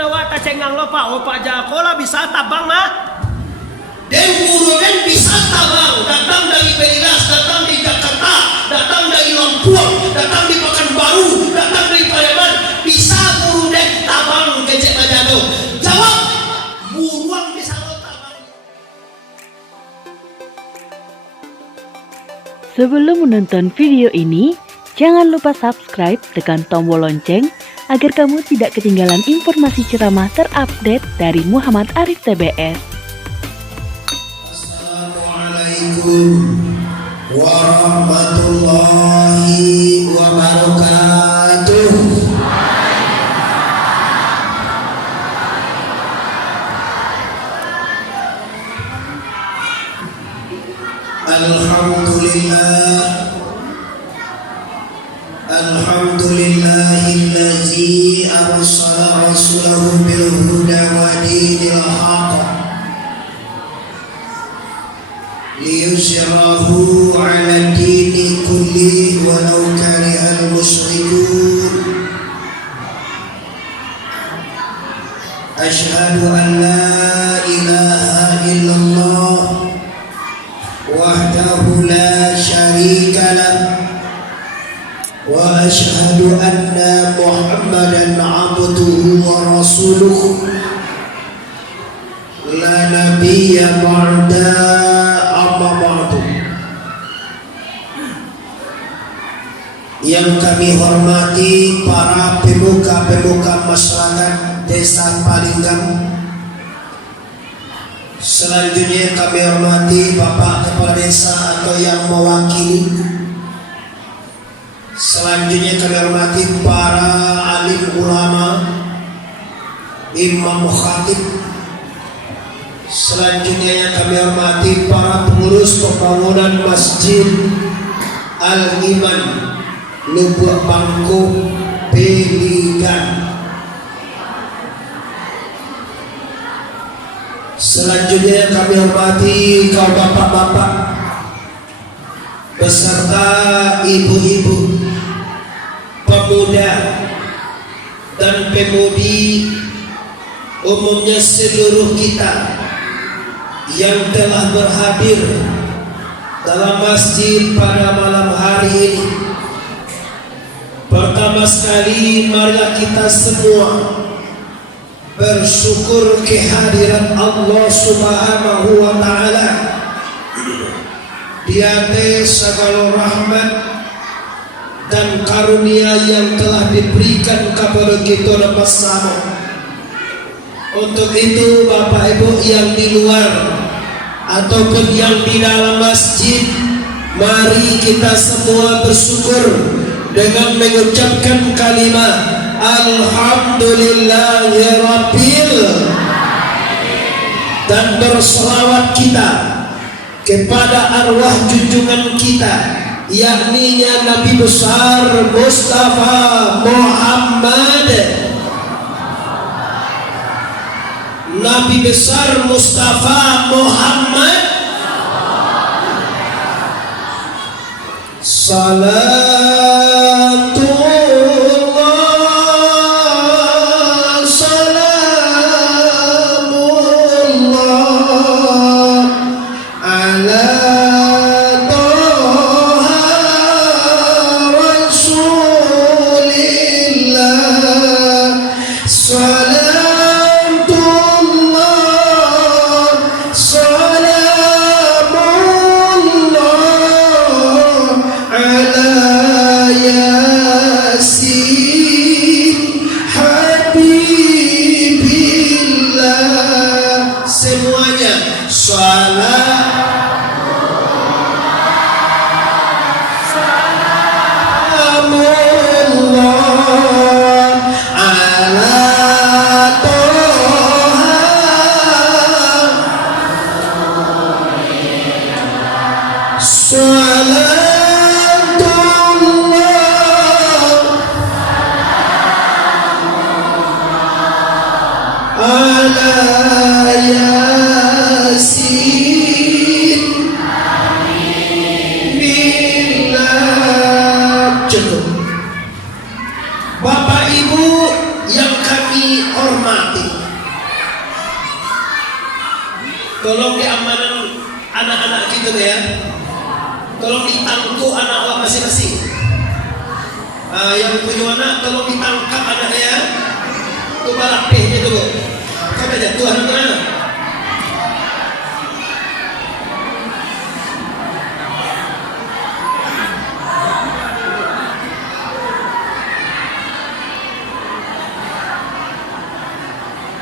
nawa ta cengang lupa opa jakola bisa tabang mah. Dan guru dan bisa tabang, datang dari Beiras, datang dari Jakarta, datang dari Lampung, datang di Pekanbaru, datang dari Palembang, bisa guru dan tabang kecek majado. Jawab, buruang bisa lo tabang. Sebelum menonton video ini, jangan lupa subscribe, tekan tombol lonceng agar kamu tidak ketinggalan informasi ceramah terupdate dari Muhammad Arif TBS. Assalamualaikum warahmatullahi wabarakatuh. Alhamdulillahillazi arsala rasulahu bil huda wa dinil haqq liyuzhirahu 'ala dini kulli walau karihal musyrikun. Asyhadu an la ilaha illallah wahdahu la syarika lah wa asyhadu anna Muhammadan 'abduhu wa rasuluh la nabiyya ba'da amma ba'du. Yang kami hormati para pemuka-pemuka masyarakat Desa Palinggang. Selanjutnya kami hormati Bapak Kepala Desa atau yang mewakili. Selanjutnya kami hormati para alim ulama, imam khatib. Selanjutnya yang kami hormati para pengurus pembangunan Masjid Al-Iman Lubuk Bangku Peligan. Selanjutnya kami hormati kaum bapak-bapak beserta ibu-ibu, pemuda dan pemudi, umumnya seluruh kita yang telah berhadir dalam masjid pada malam hari ini. Pertama sekali marilah kita semua bersyukur kehadiran Allah Subhanahu wa taala di atas segala rahmat dan karunia yang telah diberikan kepada kita bersama. Untuk itu Bapak Ibu yang di luar ataupun yang di dalam masjid, mari kita semua bersyukur dengan mengucapkan kalimat Alhamdulillahirabbil dan berselawat kita kepada arwah junjungan kita, yakni Nabi besar Mustafa Muhammad. Nabi besar Mustafa Muhammad salatullah salamullah ala toha rasulillah hormati. Tolong diamanan anak-anak kita ya. Tolong ditangkap anak awak masing-masing. Yang punya anak tolong ditangkap anaknya. Itu balapihnya dulu. Kata aja Tuhan mana?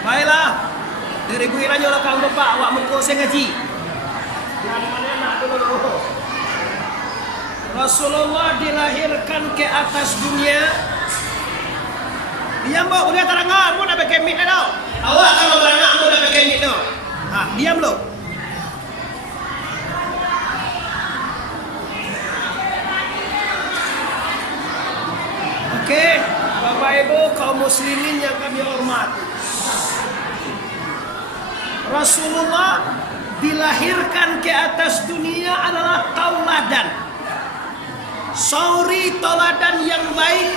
Baiklah. Dari gue nanya lah kau bapak awak muka saya ngaji. Yang mana nak dulu? Rasulullah dilahirkan ke atas dunia. Diam bo, udah terangah, mau dah pakai mic dah. Awak kalau beranak mau dah pakai mic dah. Diam lo. Oke, Bapak Ibu kaum muslimin yang kami hormati. Rasulullah dilahirkan ke atas dunia adalah tauladan. Sauri tauladan yang baik.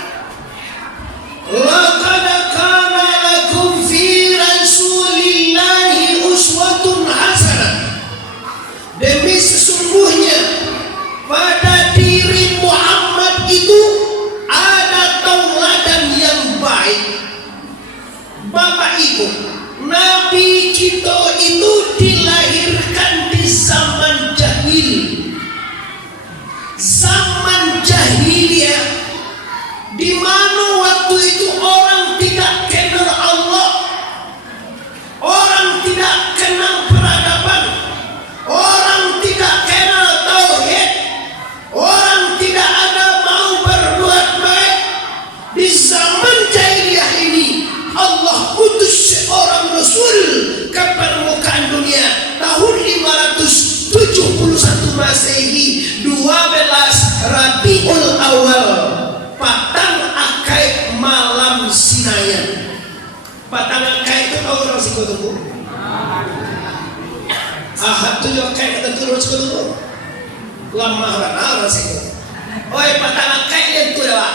Laqad kana lakum fi rasulillahi uswatun hasanah. Demi sesungguhnya pada diri Muhammad itu ada tauladan yang baik. Bapak Ibu, Nabi kita itu dilahirkan di zaman jahil. Zaman jahiliyah, di mana waktu itu orang tidak kenal Allah, orang tidak kenal peradaban, orang tidak kenal tauhid, orang tidak ada mau berbuat baik. Di zaman jahiliyah ini Allah utus seorang Rasul ke permukaan dunia tahun 571 Masehi, 12 Rabiul Awal, Patang Akai malam Sinayan. Patang Akai itu tahu orang siko tunggu. Ahad tujuh Akai kata turun siko tunggu. Lama orang siko. Oi Patang Akai itu ya Pak.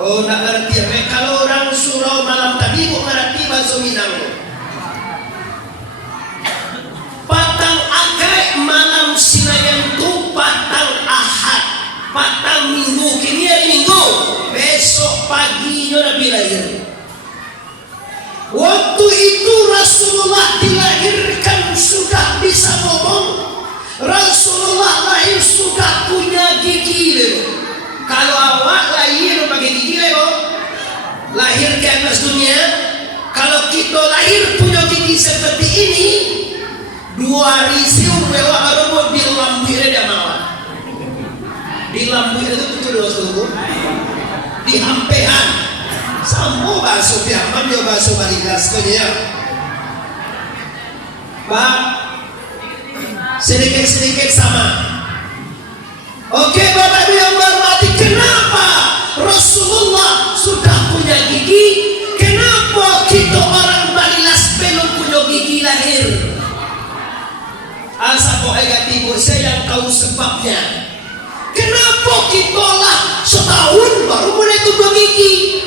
Oh nak ngerti ya. Kalau orang surau malam tadi kok ngerti bahasa Minang. Patang Akai malam Sinayan itu patang Ahad, patang Minggu. Kini hari Minggu, besok paginya Nabi lahir. Waktu itu Rasulullah dilahirkan sudah bisa ngomong. Rasulullah lahir sudah punya gigi. Kalau awak lahir pakai gigi lahir ke atas dunia. Kalau kita lahir punya gigi seperti ini, 2 hari siung lewat aroma di lambu ini dia mawar. Di lambu itu betul Rasulullah. Di ampehan. Sampo baso piaman yo baso balikas ko ya. Pak, sedikit-sedikit sama. Oke Bapak Ibu yang hormati, kenapa Rasulullah sudah punya gigi? Kenapa kita orang Balilas belum punya gigi lahir? Asa kok agak ibu saya yang tahu sebabnya. Kenapa kita lah setahun baru mulai tumbuh gigi?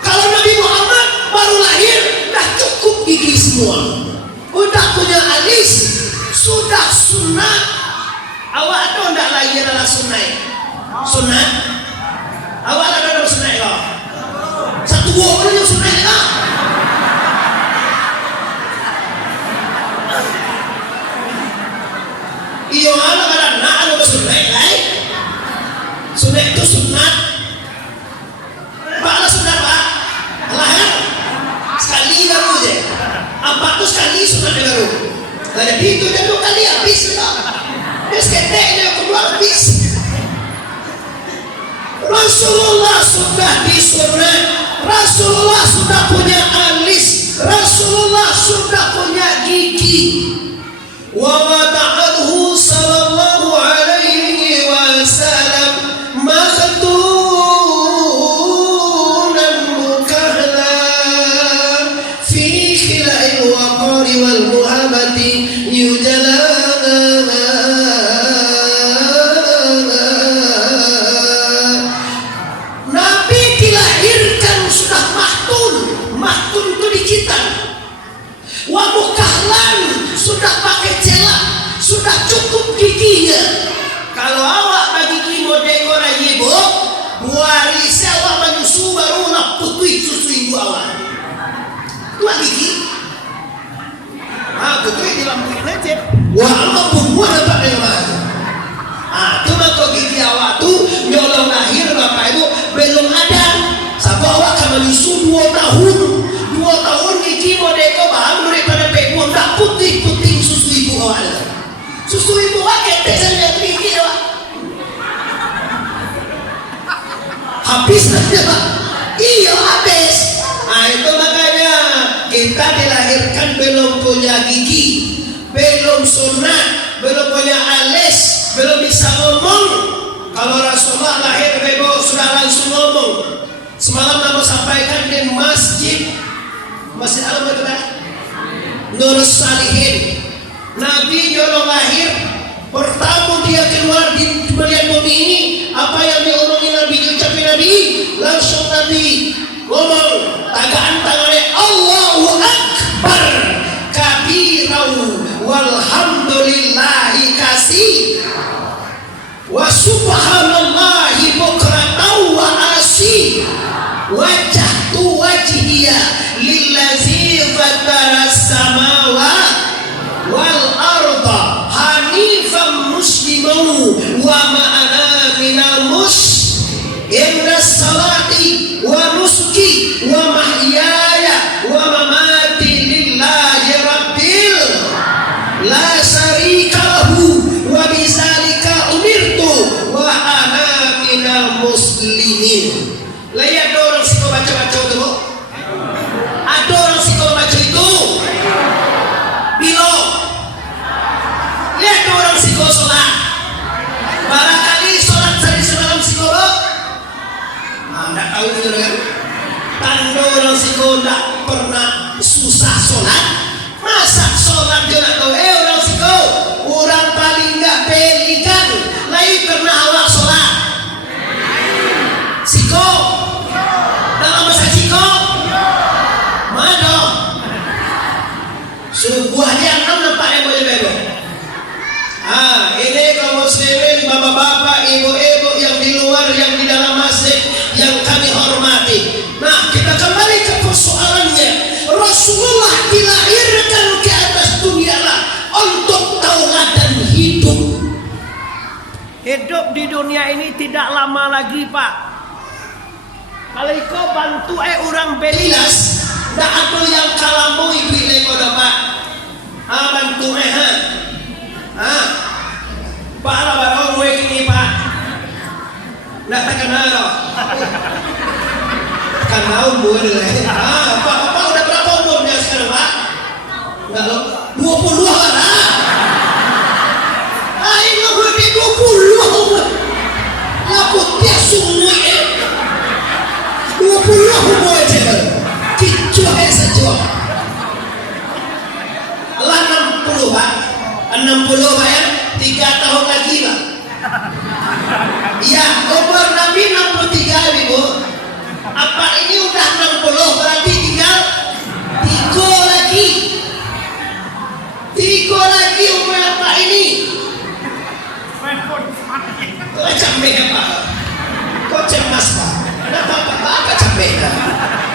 Kalau Nabi Muhammad baru lahir dah cukup gigi semua, udah punya alis, sudah sunat. Awak ada ndak lahir adalah sunat? Sunat? Awak ada sunat lah? Satu buah pun yang sunat lah. Iyo ala nak ada sunat lain. Sunat itu sunat. Pak lah sunat Pak. Lahir sekali baru je. Apa tu sekali sunat baru. Jadi itu dia 2 kali habis lah. Dia seketeknya kedua habis. Rasulullah sudah disunat. Rasulullah sudah punya alis. Rasulullah sudah punya gigi. Wa wada'ahu sallallahu alaihi wasallam makhtunan mukahla fi khila'il waqari wal muhabbati yujala. Nabi dilahirkan sudah mahtun. Mahtun Tua gigi. Ah, itu dilampuin aja. Wah, apa bumbu dapat yang mana? Itu mah kok gigi awak tuh nyolong lahir bapak ibu belum ada. Siapa awak kan menyusu 2 tahun. 2 tahun gigi mau deko bang daripada pepo tak putih susu ibu awak. Susu ibu awak ketek saja gigi awak. Habis saja pak. Iya habis. Nah itu makanya kita dilahirkan belum punya gigi, belum sunat, belum punya alis, belum bisa ngomong. Kalau Rasulullah lahir bebo sudah langsung ngomong. Semalam Nabi sampaikan di masjid apa itu dah? Nur Salihin. Nabi nyolong lahir, pertama dia keluar di melihat bumi ini, apa yang diomongin Nabi, diucapin Nabi, langsung Nabi ngomong, tagaan tangannya Allahu Akbar kabirau walhamdulillahi kasih wa subhanallahi bukratan wa asih wajahtu wajhiya lillazi fatara samawat wal arda hanifan muslimu wa ma'ana minal inna salati wa nusuki wa mahyaya wa mamati lillahi rabbil la syarika lahu wa bizalika umirtu wa ana minal muslimin. Lihat orang sih kau baca-baca itu. Ada orang sih kau baca itu. Bilo. Lihat orang sih kau sholat. Barangkali sholat sehari semalam sih kau. Tidak tahu itu kan? Tanda orang siko tidak pernah susah sholat. Masa sholat dia tidak tahu? Orang siko, orang paling tidak pelikan. Lain pernah awak sholat. Siko, dalam masa siko, mana? Sebuahnya enam nampak yang boleh bebo. Ini kaum muslimin, bapak-bapak, ibu-ibu yang di luar, yang di dalam masjid, yang kami hormati. Nah, kita kembali ke persoalannya. Rasulullah dilahirkan ke atas dunia lah untuk tauladan hidup. Hidup di dunia ini tidak lama lagi, Pak. Kalau kau bantu orang belilas, tak ada yang kalamu ibu leko dapat. Bantu Pak lah baru gue kini Pak. Nggak terkenal loh. Kenal gue dulu. Pak udah berapa umurnya sekarang Pak? Enggak loh. 20 lah. Ini gue di 20. Laput dia semua ya. 20 umur aja. Kicau saja. Lah 60 Pak. 60 Pak ya. 3 tahun lagi Pak. Ya, umur Nabi 63 Ibu. Apa ini udah 60 berarti tinggal 3 lagi. 3 lagi umur apa ini? Kok capek ya Pak? Kok cemas Pak? Kenapa Pak capek ya?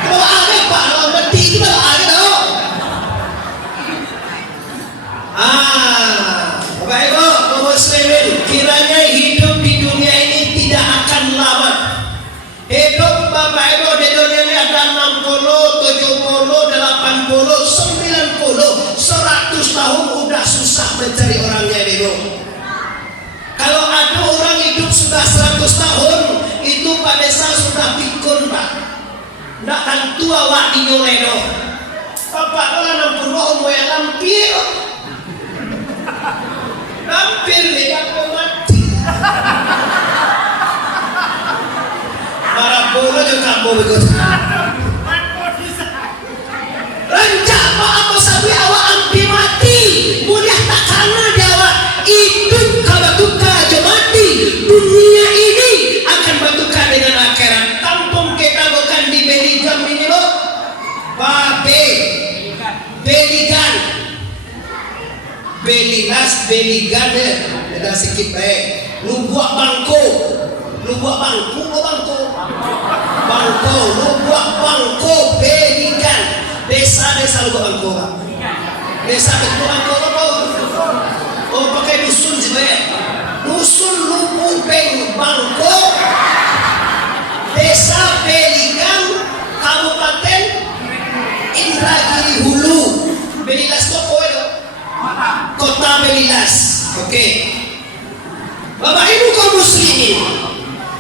Kalau ada Pak, kalau berhenti itu kalau ada dong. Bapak Ibu, kaum muslimin, kiranya hidup di dunia ini tidak akan lama. Hidup Bapak Ibu di dunia ini ada 60, 70, 80, 90, 100 tahun udah susah mencari orangnya Ibu. Kalau ada orang hidup sudah 100 tahun, itu Pak Desa sudah pikun Pak. Nggak akan tua wak di nyoledo. Bapak kalau 60 umur yang lampir. Hampir tidak mati. Marah bola juga kamu begitu. Rancak apa sabi awak ampi mati. Mulia tak karena jawa. Hidup kabatuka aja mati. Dunia ini akan batukan dengan akhirat. Kampung kita bukan di Beligan ini loh. Babe. Beligan. Belinas, beligan ada sedikit baik. Lu buat bangko, lu buat bangku, bangko, lu buat bangko, beligan. Desa selalu ke Angkora. Desa itu Angkora kau. Oh pakai dusun sebenarnya. Dusun Lumpur Peng Bangkok. Desa Beligan, Kabupaten Indragiri Hulu. Belilas kok kowe lo? Kota Belilas. Oke. Bapak Ibu kaum muslimin,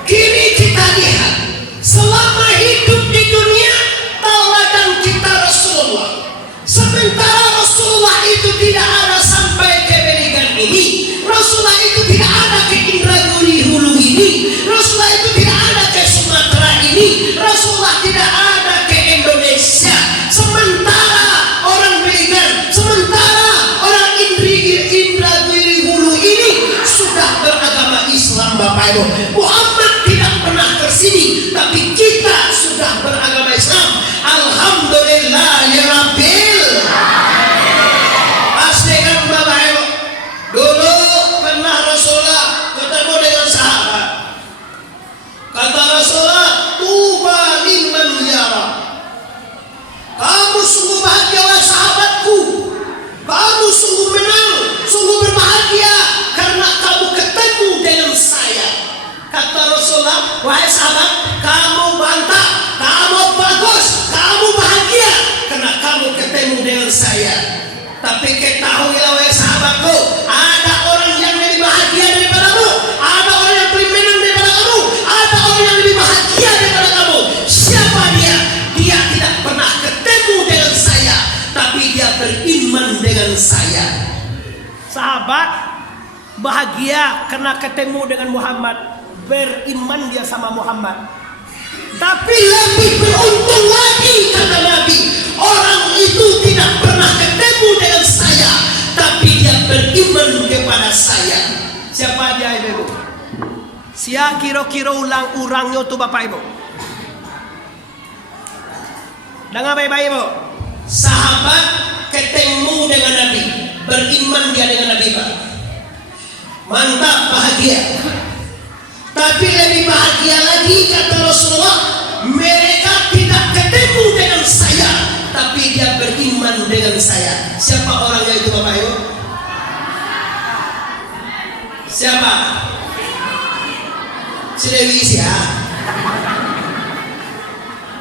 kini kita lihat selama hidup di dunia tauladan kita Rasulullah. Sementara Rasulullah itu tidak ada sampai ke Beligan ini, Rasulullah itu tidak ada ke Indragiri Hulu ini, Rasulullah itu tidak ada ke Sumatera ini, Rasulullah tidak ada ke Indonesia. Sementara orang Beligan, sementara orang Indragiri Hulu ini sudah beragama Islam, Bapak Ibu. Muhammad tidak pernah ke sini, tapi kita sudah beragama Islam. Alhamdulillah ya Rabbil. Pasti kan Bapak Ibu. Dulu pernah Rasulullah ketemu dengan sahabat. Kata Rasulullah, tuba liman yara. Kamu sungguh bahagia wahai sahabatku. Kamu sungguh menang, sungguh berbahagia karena kamu ketemu dengan saya. Kata Rasulullah, wahai sahabat, kamu bantah, kamu bagus, kamu bahagia karena kamu ketemu dengan saya. Tapi ketahuilah wahai sahabatku, ada orang yang lebih bahagia daripadamu, ada orang yang lebih menang daripada kamu, ada orang yang lebih bahagia daripada kamu. Siapa dia? Dia tidak pernah ketemu dengan saya, tapi dia beriman dengan saya. Sahabat bahagia karena ketemu dengan Muhammad, beriman dia sama Muhammad. Tapi lebih beruntung lagi kata Nabi, orang itu tidak pernah ketemu dengan saya, tapi dia beriman kepada saya. Siapa dia Ibu? Sia kira-kira ulang-urangnya tuh Bapak Ibu. Dengar baik-baik Ibu. Sahabat ketemu dengan Nabi, beriman dia dengan Nabi, Pak. Mantap, bahagia. Tapi lebih bahagia lagi kata Rasulullah, mereka tidak ketemu dengan saya, tapi dia beriman dengan saya. Siapa orangnya itu Bapak Ibu? Siapa? Si Dewi ya.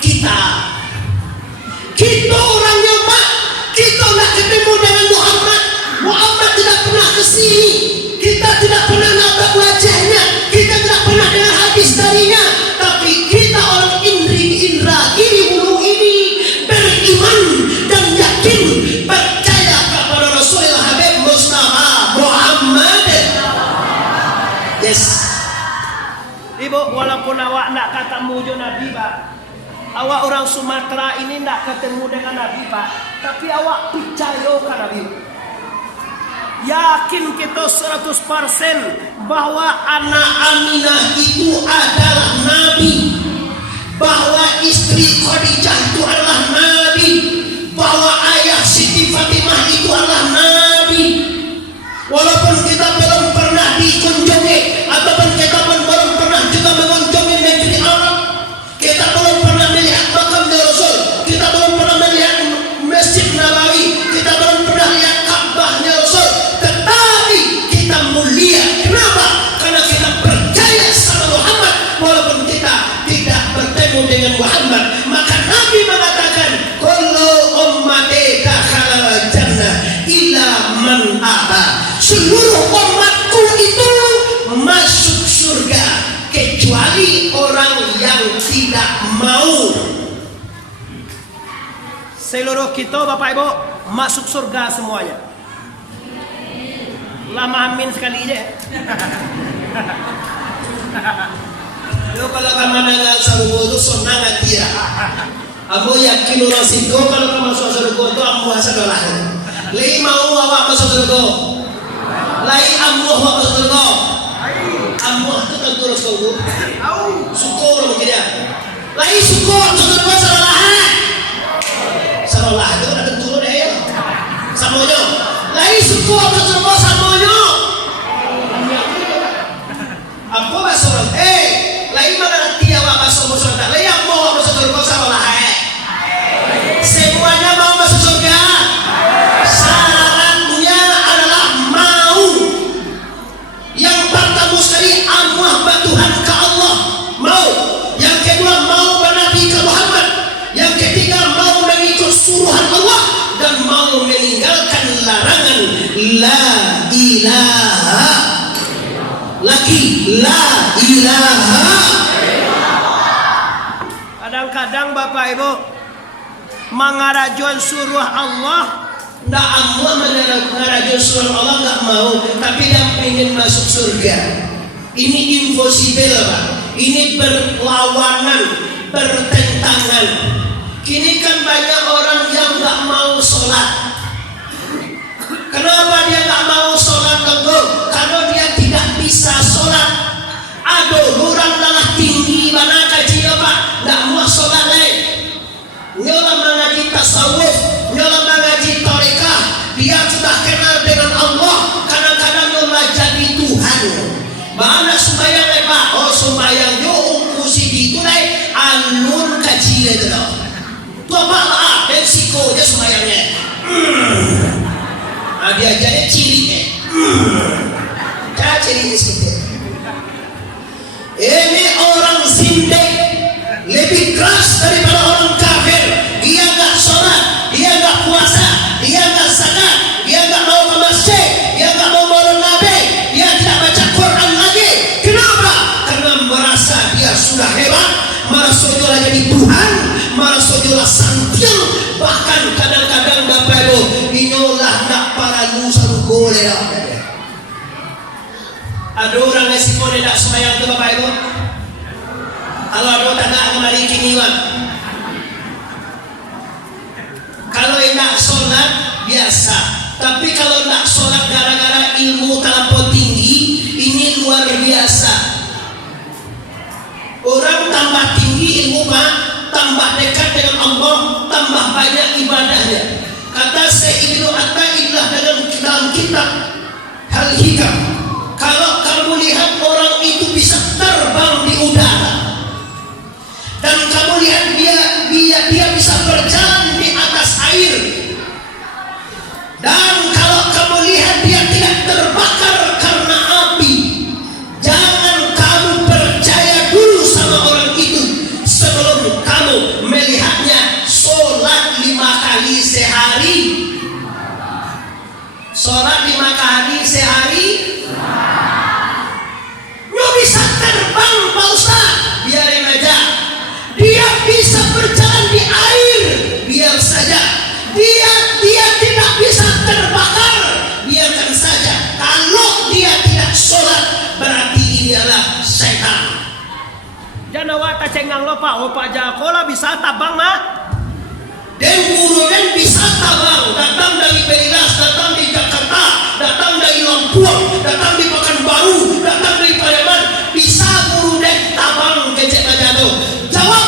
Kita orangnya Pak, kita tidak ketemu dengan Muhammad. Muhammad tidak pernah ke sini. Kita tidak pernah natap wajahnya. Kita tidak pernah dengar hadis darinya. Tapi kita orang Indragiri Hulu ini beriman dan yakin, percaya kepada Rasulullah Habib Mustafa Muhammad. Yes. Ibu, walaupun awak nak kata mujo Nabi Pak, awak orang Sumatera ini nak ketemu dengan Nabi Pak, tapi awak percaya kan Nabi? Yakin kita 100% bahwa anak Aminah itu adalah Nabi, bahwa istri Khadijah itu adalah Nabi, bahwa ayah Siti Fatimah itu adalah Nabi. Walaupun kita belum pernah dikunjungi, ataupun kita belum pernah juga mengunjungi negeri Arab, kita belum pernah melihat makamnya Rasul, kita belum pernah melihat Masjid Nabawi, kita belum pernah lihat Ka'bahnya Rasul, tetapi kita mulia. Kenapa? Karena kita percaya sama Muhammad, walaupun kita tidak bertemu dengan Muhammad. Maka Nabi mengatakan, kullu ummati dakhala jannah illa man aba. Seluruh umatku itu masuk surga kecuali orang yang tidak mau. seluruh kita Bapak Ibu masuk surga semuanya. Lama amin sekali aja. Yo kalau kamu dengan surga itu senang hati ya. Aku yakin orang situ kalau kamu masuk surga itu amu asal lah. Lai mau awak masuk surga. Lai amu awak masuk surga. Amu itu tentu surga. Syukur mungkin ya. Lai syukur masuk surga salah. Salah itu ada tentu deh ya. Samonyo. Lai syukur masuk surga samonyo. Apa masuk? Lai mana dia awak masuk surga? Lai amu awak masuk surga salah. Semuanya mau masuk surga. ilaha lagi la ilaha. Kadang-kadang Bapak Ibu mengarajon surah Allah, Nggak Allah mengarahkan surah Allah nggak mau, tapi dia pengen masuk surga. Ini impossible Pak. Ini berlawanan, bertentangan. Kini kan banyak orang yang nggak mau sholat. Kenapa dia nggak mau sholat? Karena dia tidak bisa sholat. Aduh, orang dalah tinggi mana kajinya Pak, nggak mau sholat lagi. Nyola mengaji tasawuf, nyola mengaji tarekah, dia sudah kenal dengan Allah. Kadang-kadang nyola jadi Tuhan. Mana sembahyang Pak? Oh sembahyang yo ungkusi di itu deh, alun kajinya itu dong. Tua Pak lah, dan siko aja sembahyangnya. Dia jadi ciliknya. Cara ciri situ. Ini orang zindik lebih keras daripada orang kafir. Dia nggak sholat, dia nggak puasa, dia nggak zakat, dia nggak mau ke masjid, dia nggak mau maulid Nabi, dia tidak baca Quran lagi. Kenapa? Karena merasa dia sudah hebat, merasa dia jadi Tuhan, merasa dia santil. Bahkan kadang-kadang Bapak Ibu, inolah nak para lusa boleh lah. Ada orang yang sikone tak sembahyang tu Bapak Ibu. Kalau ada tak kemari kiniwan. Kalau tidak sholat biasa, tapi kalau tidak sholat gara-gara ilmu terlampau tinggi, ini luar biasa. Orang tambah tinggi ilmu Pak, tambah dekat dengan Allah, tambah banyak ibadahnya. Kata Syekh Ibnu Athaillah dalam kitab Al-Hikam, kalau kamu lihat orang itu bisa terbang di udara, dan kamu lihat dia bisa berjalan di atas air, dan kalau kamu lihat dia tidak terbakar karena api, jangan kamu percaya dulu sama orang itu sebelum kamu melihatnya sholat 5 kali sehari. Sholat 5 kali sehari, nyo bisa terbang Pak Ustaz, biarin aja. Dia bisa berjalan di air, biar saja. Dia tidak bisa terbakar, biarkan saja. Kalau dia tidak sholat, berarti ini adalah setan. jangan awak tak cengang lo Pak, Pak Jakola bisa tabang mah. Dan guru dan bisa tabang, datang dari Belilas, datang di Jakarta, datang dari Lampung, datang di Pekanbaru, datang dari Palembang, bisa guru dan tabang kecek aja tuh. Jawab,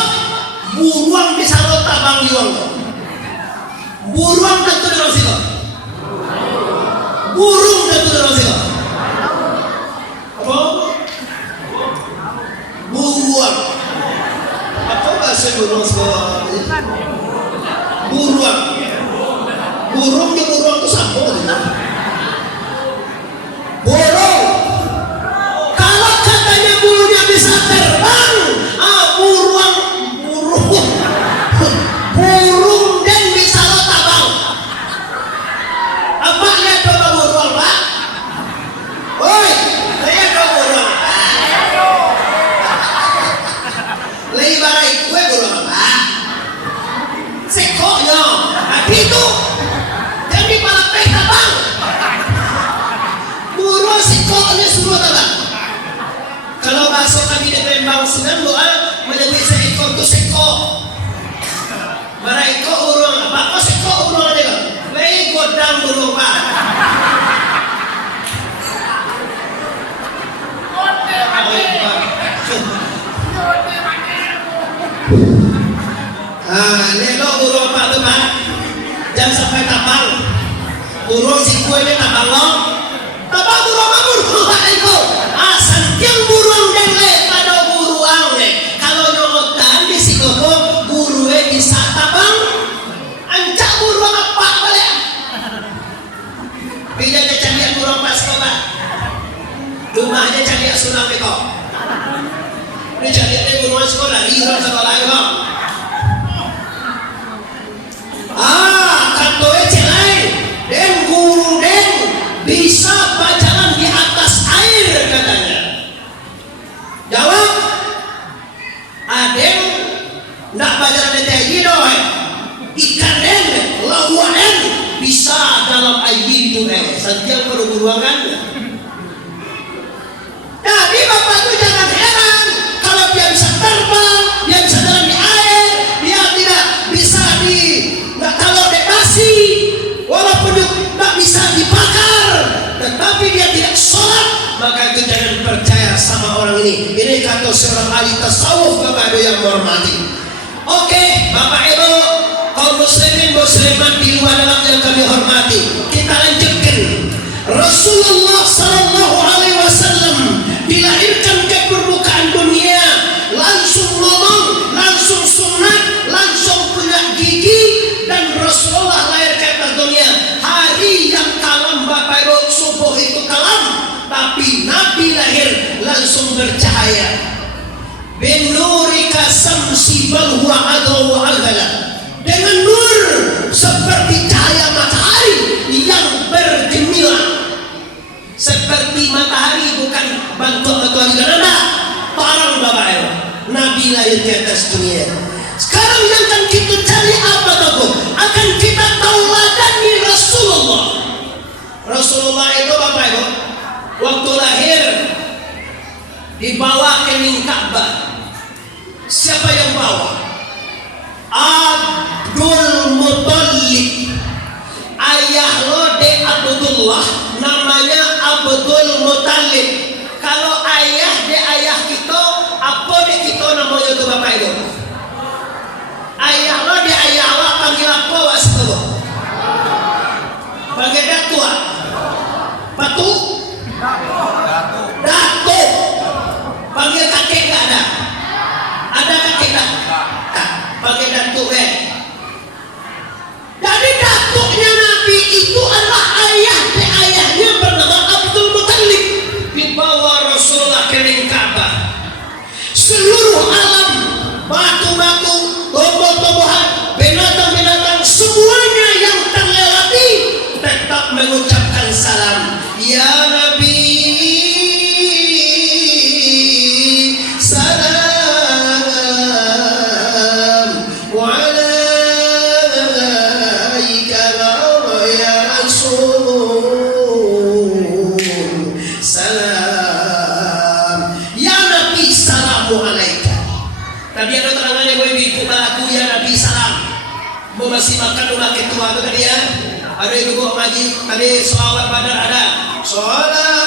buruang bisa lo tabang liwang. Buruang tentu dalam sila. Burung tentu dalam sila. Apa? Buruang. Apa bahasa burung sekolah? Buruang. Burung di buruang itu sama. Burung. Kalau katanya burungnya bisa terbang, buruang. Burung dan bisa lo tabang. Apa lihat coba burung Pak? Oi, lihat coba burung. Lagi barai kue burung Pak. Sekoknya, itu yang di palapeh tabang. Burung sekoknya suruh tabang. Kalau masuk kami di Palembang Sunan doa menyebut seekor itu sekok. Mereka urung apa? Kok sekok urung aja kan? Lagi godang burung Pak. Lelo burung Pak tu Pak. Jangan sampai tabang. Burung si kuenya tabang lo. Tabang burung apa burung Pak itu? Santiang burung dan le pada buruang le. Kalau nyokotan di sikoko buruwe bisa tabang. Ancak burung apa boleh? Bila dia cari burung pas Pak. Rumahnya cari sunam kok. Ini cari burung sekolah di orang sekolah kok. Katoe celai dan guru dan bisa baca Adem ndak bajar deteji doy. Ikan den, lawan den bisa dalam ayi itu sanjang perguruan. Jadi bapak itu jangan heran kalau dia bisa terbang, dia bisa jalan di air, dia tidak bisa kalau dekasi, walaupun dia tidak bisa dibakar, tetapi dia tidak sholat, maka itu jangan percaya sama orang ini. Ini kata seorang ahli tasawuf, bapak ibu yang menghormati. Oke, bapak ibu, kaum muslimin muslimat di luar dalam yang kami hormati, kita lanjutkan. Rasulullah Sallallahu Alaihi Wasallam dilahirkan ke permukaan dunia, langsung ngomong, langsung sunat, langsung punya gigi, dan Rasulullah lahir ke atas dunia hari yang kalam, bapak ibu, subuh itu kalam, tapi Nabi lahir langsung bercahaya. Bin nurika samsi bal huwa adaw wa aghala, dengan nur seperti cahaya matahari yang bergemilang. Seperti matahari, bukan bantuan-bantuan granada, parang bapak ibu. Nabi lahir di atas dunia. Sekarang yang akan kita cari apa tahu? Akan kita tauladani Rasulullah. Rasulullah itu bapak ibu, waktu lahir dibawa ke Ka'bah. Siapa yang bawa? Abdul Muttalib. Ayah lo de Abdullah, namanya Abdul Muttalib. Kalau ayah de ayah kita, apa de kita namanya itu bapak ibu? Ayah lo de ayah lo panggil apa wastu? Panggil datua, patu, datuk. Panggil kakek nggak ada? Ada kakek nggak? Panggil datuk Jadi datuknya Nabi itu adalah ayah de ayahnya bernama Abdul Muttalib. Dibawa Rasulullah ke Ka'bah. Seluruh alam, batu-batu, tumbuh-tumbuhan, binatang-binatang, semuanya yang terlewati tetap mengucapkan salam. Ya Nabi, masih makan umat ketua itu tadi ya. Ada ibu ngaji tadi sholawat badar ada. Sholatullah,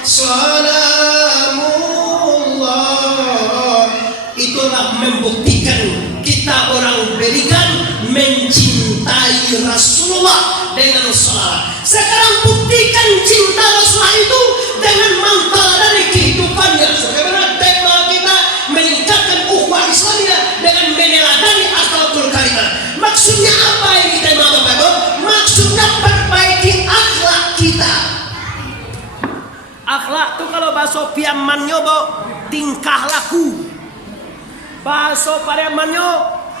salamullah. Itulah membuktikan kita orang berikan mencintai Rasulullah dengan sholawat. Sekarang buktikan cinta Rasulullah itu dengan mantel dari kehidupannya. Sebagaimana tema kita meningkatkan ukhuwah Islamiyah dengan meneladani akhlakul karimah. Maksudnya apa ini tema Bapak Ibu? Maksudnya perbaiki akhlak kita. Akhlak tuh kalau bahasa piamannya bo tingkah laku. Bahasa pariamannya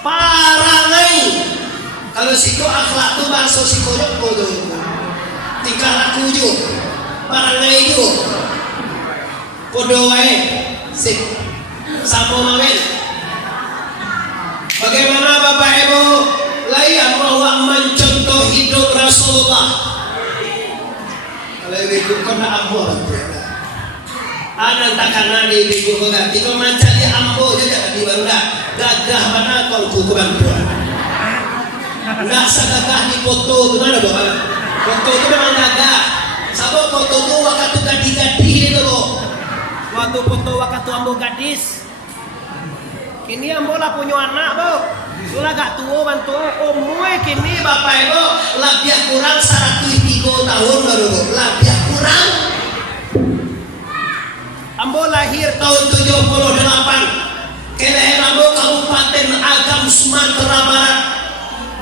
parangai. Kalau siku akhlak tuh bahasa psikolog bodoh. Tingkah laku juga, parangai juga. Podo wae. Sip. Sama mamen. Bagaimana Bapak Ibu layak bahwa mencontoh hidup Rasulullah? Kalau ibu kena ambo anak takkan di ibu ganti kalau mencari ambo juga di baru dah gagah mana tolku kebantuan. Nggak segagah di foto gimana bapak? Foto itu memang gagah. Sabok foto itu waktu gadi-gadi itu loh. waktu foto waktu ambo gadis. Kini ambo lah punya anak bo. Sulah gak tua bantu umumnya kini Bapak Ibu lebih kurang 103 tahun baru lebih kurang. Ambo lahir Tahun 78 kelahiran ambo Kabupaten Agam Sumatera Barat.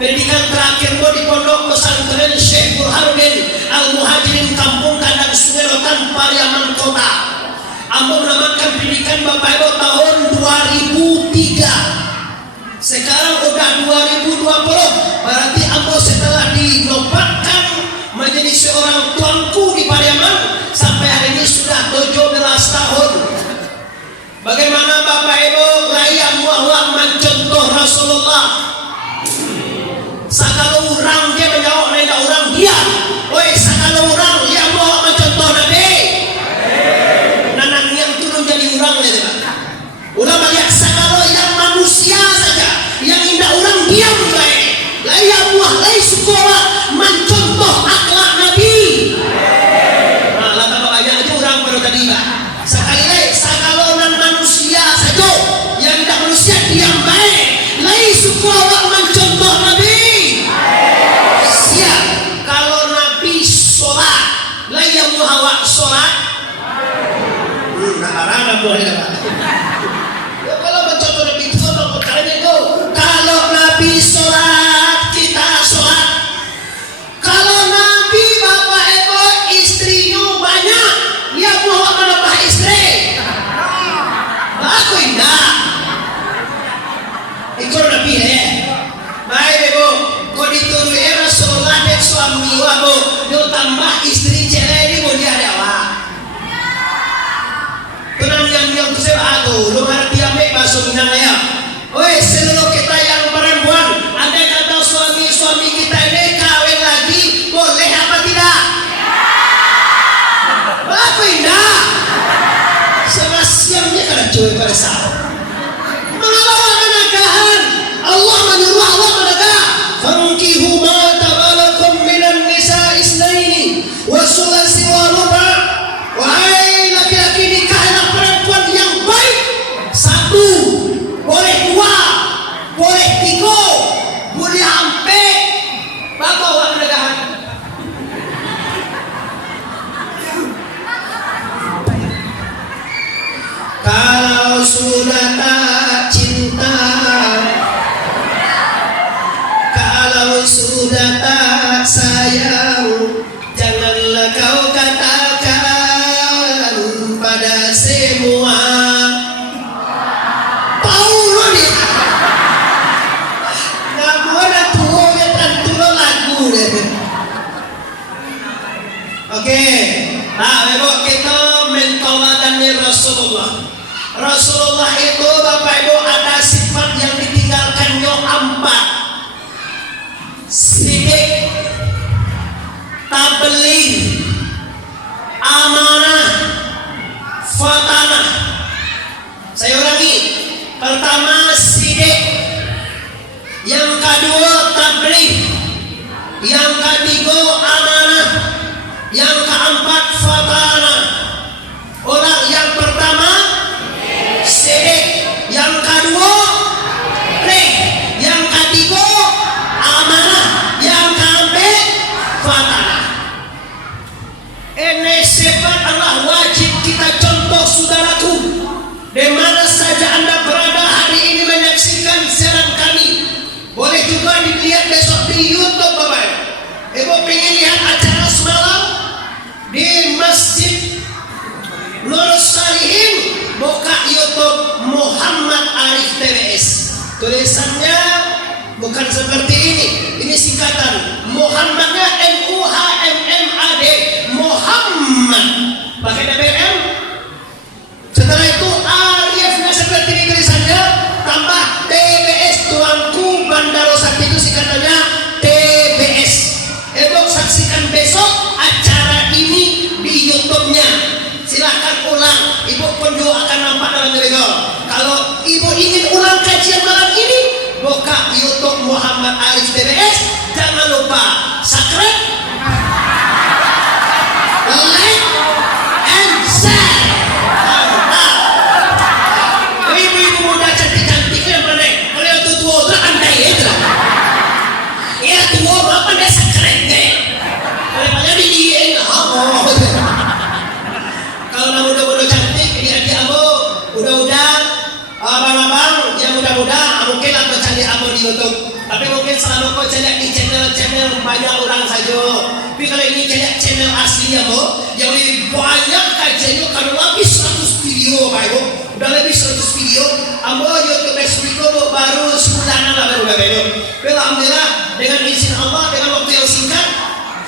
Pendidikan terakhir di pondok pesantren Syekh Burhanuddin Al-Muhajirin Kampung Kandang Sungai Rotan Pariaman Kota. Ambo menamakan pendidikan Bapak Ibu tahun 2003. Sekarang udah 2020. Berarti ambo setelah dinobatkan menjadi seorang tuanku di Pariaman sampai hari ini sudah 17 tahun. Rasulullah. Sakalo orang dia menjawab lain orang dia. Oi sakalo orang dia bawa mencontoh Nabi. Nanang yang turun jadi orang ya Pak. Ulah melihat sakalo yang manusia saja, yang indah orang diam baik. Lah ya buah lai sekolah mencontoh akhlak Nabi. Nah, lah tambah banyak aja orang baru tadi Pak. Sekali lagi sakalo nan manusia saja, yang indah manusia diam baik. Lai sekolah mencontoh Nabi. Siap. Kalau Nabi sholat, lai yang muhawak sholat. Nah, boleh Pak. Ya kalau mencontoh Nabi itu apa caranya itu? Kalau Nabi sholat, kita sholat. Kalau Nabi bapak ibu istrinya banyak, ya bawa menambah istri. Aku indah. Ikut Nabi ya. Baik ibu, kau diturui Rasulullah dan suami ibu, dia tambah istri cewek ini mau dia ada. Tenang yang tu saya aku, lu ngerti apa bahasa Minang ya? Oi, seluruh kita yang perempuan, ada kata suami kita ini kawin lagi, boleh apa tidak? Apa indah? Semasiamnya kada cuy pada saat. Mengalah menagahan, Allah menyuruh Allah menagah. Fankihu ma tabalakum minan nisa isnaini, wasulasi waruba. Wahai laki-laki nikahlah perempuan yang baik. Satu, boleh dua, boleh tiga, boleh hampir. Bapak awak menegakkan. Kalau sudah tak cinta, kalau sudah tak sayang, janganlah kau katakan pada semua. Paulo ni, ngaku ada tua ya tentu lagu deh. Oke, nah ibu kita mentoladan Rasulullah. Rasulullah itu bapak ibu ada sifat yang ditinggalkannya 4. Sidik, tabligh, amanah, fatanah. Saya ulangi. Pertama sidik, yang kedua tabligh, yang ketiga amanah, yang keempat fatanah. Orang yang pertama sidik, yang kedua tabligh, yang ketiga amanah, yang keempat fatanah. Ini sifat Allah wajib kita contoh saudaraku. Di mana saja Anda berada hari ini menyaksikan siaran kami, boleh juga dilihat besok di YouTube Bapak. Ibu pengen lihat acara semalam di Masjid Nurus Salihin, buka YouTube Muhammad Arif TWS. Tulisannya bukan seperti ini singkatan. Muhammadnya MUHMMAD, Muhammad. Pakai DBM. Setelah itu Arifnya seperti ini tulisannya, tambah TBS, tuanku Bandaro Sakti, itu singkatannya TBS. Saksikan besok acara ini di YouTube-nya. Silahkan ulang. Ibu pun juga akan nampak dalam video. Kalau ibu ingin ulang kajian malam ini, buka YouTube Muhammad Arif TBS. Jangan lupa subscribe, like, and share. Mantap. Ibu-ibu muda cantik-cantik yang mana? Kalau yang tua itu andai itu lah. Ya tua apa dia subscribe deh. Kalau banyak di kalau nak muda-muda cantik, adik-adik abu, mudah-mudahan abang-abang yang muda-muda mungkin aku cari abu di YouTube. Tapi mungkin selalu kau cari di channel banyak orang saja. Tapi kalau ini cari channel asli abu, yang lebih banyak kajiannya, kalau lebih 100 video, abu, udah lebih 100 video. Abu YouTube Resmiko baru sebulanan lah baru baru. Alhamdulillah dengan izin Allah, dengan waktu yang singkat,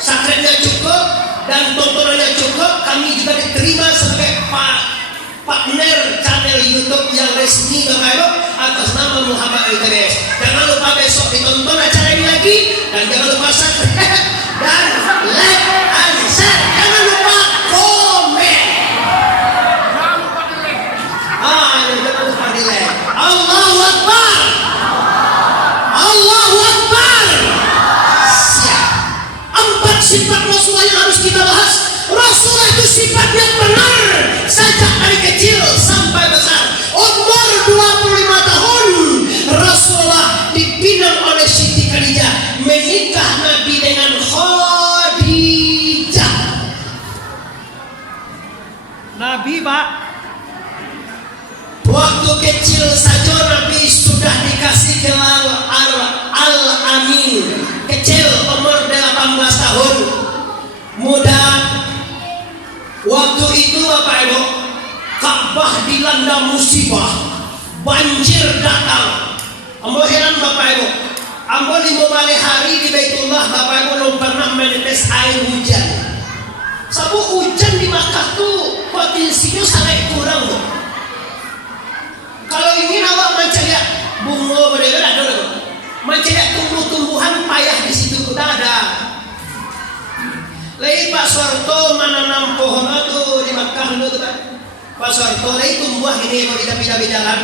subscribe-nya cukup dan tontonannya cukup, kami juga diterima sebagai partner channel YouTube yang resmi Bapak Ibu atas nama Muhammad Arif. Jangan lupa besok ditonton acara ini lagi, dan jangan lupa subscribe dan like and share. Jangan lupa komen. Jangan lupa di like. Allahu Akbar. Allahu Akbar. Siap. 4 sifat Rasulullah yang harus kita bahas. Rasulullah itu sifatnya benar sejak dari kecil sampai besar. Umur 25 tahun Rasulullah dipinang oleh Siti Khadijah, menikah Nabi dengan Khadijah. Nabi Pak, waktu kecil saja Nabi sudah dikasih gelar Al-Amin. Kecil, umur 18 tahun, muda. Waktu itu Bapak Ibu, Ka'bah dilanda musibah, banjir datang. Ambo heran Bapak Ibu, ambo 5 kali hari di Baitullah Bapak Ibu belum pernah menetes air hujan. Sabu hujan di Makkah tuh potensinya sangat kurang tuh. Kalau ingin awak mencari bunga mereka ada tuh, mencari tumbuh-tumbuhan payah di situ udah ada. Lagi Pak Soeharto menanam pohon itu di Makkah dulu tuh kan. Pak Soeharto lagi tumbuh ini kalau kita pindah jalan.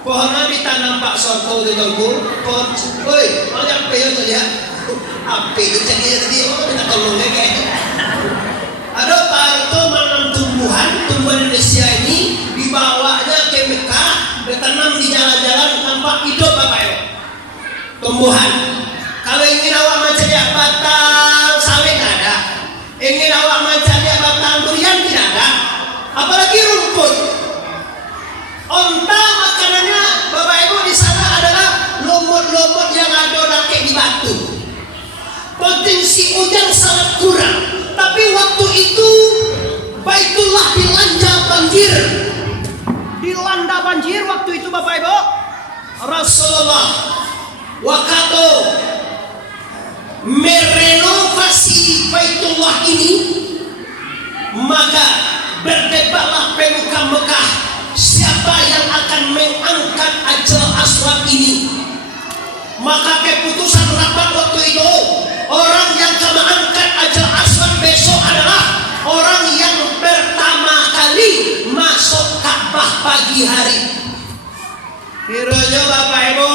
Pohonnya ditanam Pak Soeharto di Tengku. Pohon, oi, mau nyampe ya tuh lihat. Apa itu jadi kita tolongnya kayak. Ada Pak Soeharto menanam tumbuhan Indonesia ini dibawanya ke Mekah, ditanam di jalan-jalan tampak hidup Bapak Ibu. Tumbuhan. Kalau ingin awak mencari batang sawit ada. Ingin awak mencari batang durian tidak ada, apalagi rumput. Onta makanannya Bapak Ibu di sana adalah lumut-lumut yang ada rakit di batu. Potensi hujan sangat kurang, tapi waktu itu Baitullah dilanda banjir. dilanda banjir waktu itu Bapak Ibu. Rasulullah waktu merenovasi Baitullah ini, maka berdebatlah pemuka Mekah siapa yang akan mengangkat Hajar Aswad ini. Maka keputusan rapat waktu itu, orang yang akan mengangkat Hajar Aswad besok adalah orang yang pertama kali masuk Ka'bah pagi hari. Kiranya Bapak Ibu,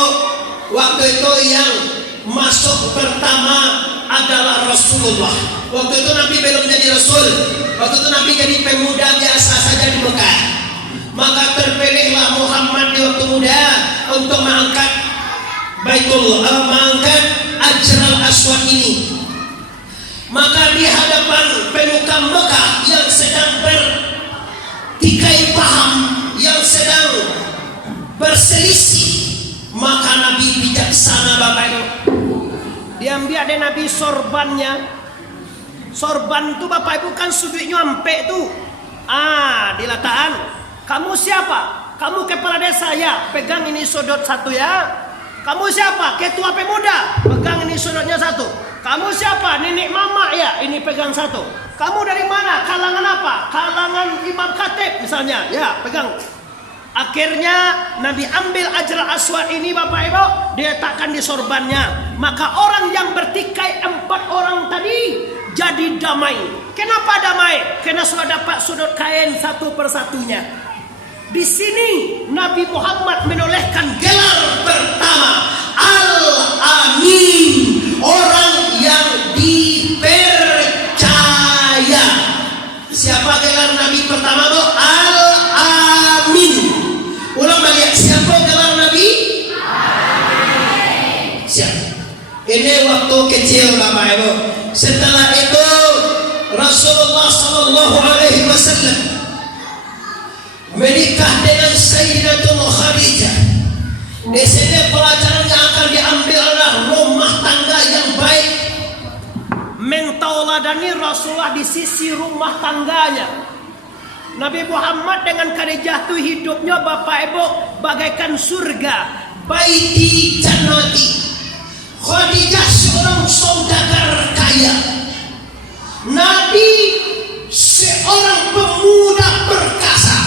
waktu itu yang masuk pertama adalah Rasulullah. Waktu itu Nabi belum jadi Rasul. Waktu itu Nabi jadi pemuda biasa saja di Mekah. Maka terpilihlah Muhammad di waktu muda untuk mengangkat Baitullah, mengangkat Hajar Aswad ini. Maka di hadapan pemuka Mekah yang sedang bertikai paham, yang sedang berselisih, maka Nabi bijaksana Bapak Ibu. Diambil ada Nabi sorbannya. Sorban itu Bapak Ibu kan sudutnya ampe tuh. Diletakkan. Kamu siapa? Kamu kepala desa ya. Pegang ini sudut satu ya. Kamu siapa? Ketua pemuda. Pegang ini sudutnya satu. Kamu siapa? Nenek mama ya. Ini pegang satu. Kamu dari mana? Kalangan apa? Kalangan Imam Khatib misalnya. Ya, pegang. Akhirnya Nabi ambil Hajar Aswad ini Bapak Ibu, dia letakkan di sorbannya. Maka orang yang bertikai 4 orang tadi jadi damai. Kenapa damai? Karena sudah dapat sudut kain satu persatunya. Di sini Nabi Muhammad menolehkan Gelar pertama Al-Amin, orang yang dipercaya. Siapa gelar Nabi pertama itu? Al-Amin. Ulang balik, siapa gelar Nabi? Siap. Ini waktu kecil Bapak Ibu. Setelah itu Rasulullah Sallallahu Alaihi Wasallam menikah dengan Sayyidatul Khadijah. Di sini pelajaran yang akan diambil adalah rumah tangga yang baik. mentauladani Rasulullah di sisi rumah tangganya. Nabi Muhammad dengan Khadijah itu hidupnya Bapak Ibu bagaikan surga. Baiti jannati. Khadijah seorang saudagar kaya. Nabi seorang pemuda perkasa.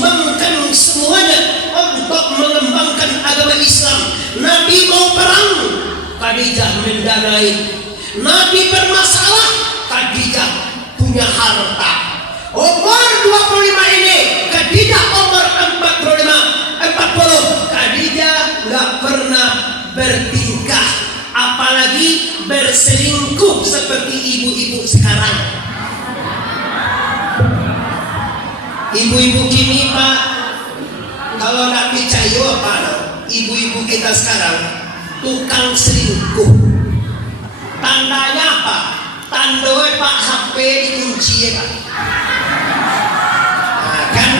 sumbangkan semuanya untuk mengembangkan agama Islam. Nabi mau perang, Khadijah mendanai. Nabi bermasalah, Khadijah punya harta. Umur 25 ini, Khadijah umur 40. Khadijah nggak pernah bertingkah, apalagi berselingkuh seperti ibu-ibu sekarang. Ibu-ibu kini Pak, kalau nggak percaya apa, ibu-ibu kita sekarang tukang selingkuh. Tandanya apa? Tandanya Pak, HP dikunci ya Pak. Nah, kan?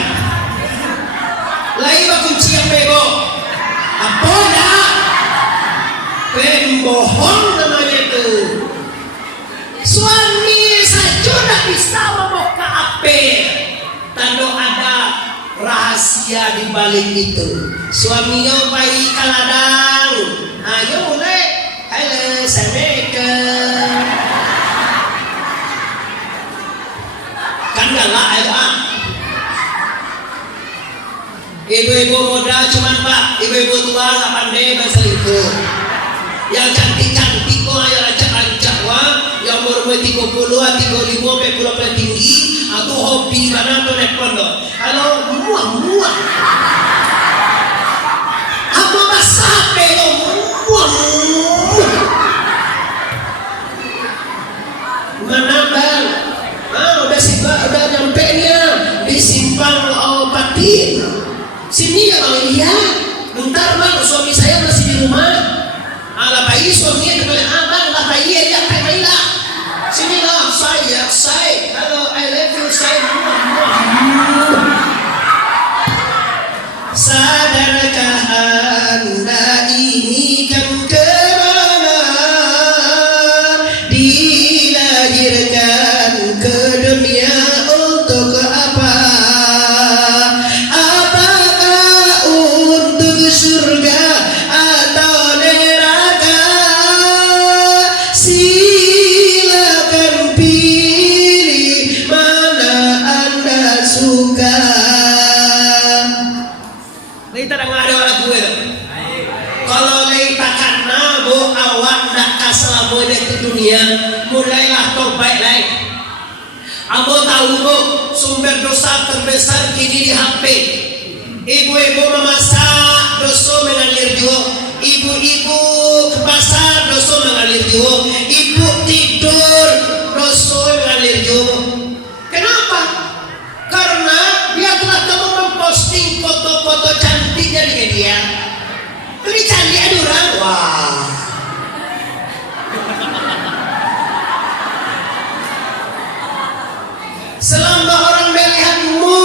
Lain kunci HP bo. Apa dah? Pembohong namanya itu. Suami saja tidak bisa membuka HP. Tanda ada rahasia di balik itu. Suaminya bayi kaladang. Ayo mulai. Halo, assalamualaikum. Kan galak ayo. Ibu-ibu muda cuman Pak, ibu-ibu tua nggak pandai berselingkuh. Yang cantik-cantik kok ayo rancak-rancak wah. Yang umur 30-an, 35, 40 tinggi. Aku hobi karena tu telepon tu. Halo, muah. Apa bahasa pelo muah. Mana bang? Udah nyampe nya di simpang Patin. Sini ya bang, iya. Bentar bang, suami saya masih di rumah. Ala bayi suaminya dengan abang, lah bayi ya kayak Maila. Sini lah saya. Halo, I love you, saya sadarkah Anda ini kan kemana dilahirkan ke dunia untuk apa? Apakah untuk surga atau neraka? Silakan pilih mana Anda suka. Kita dengar ada lagu itu. Kalau kita karena bo awak nak kaselamu di dunia, mulailah tobat lagi. Abo tahu bo sumber dosa terbesar kini di HP. Ibu-ibu memasak, dosa mengalir juga. Ibu-ibu ke pasar, dosa mengalir juga. Ibu tidur, dosa mengalir juga. Kenapa? Karena dia telah memposting foto-foto cantiknya di media. Jadi cantik ada orang. Wah. Selama orang melihatmu,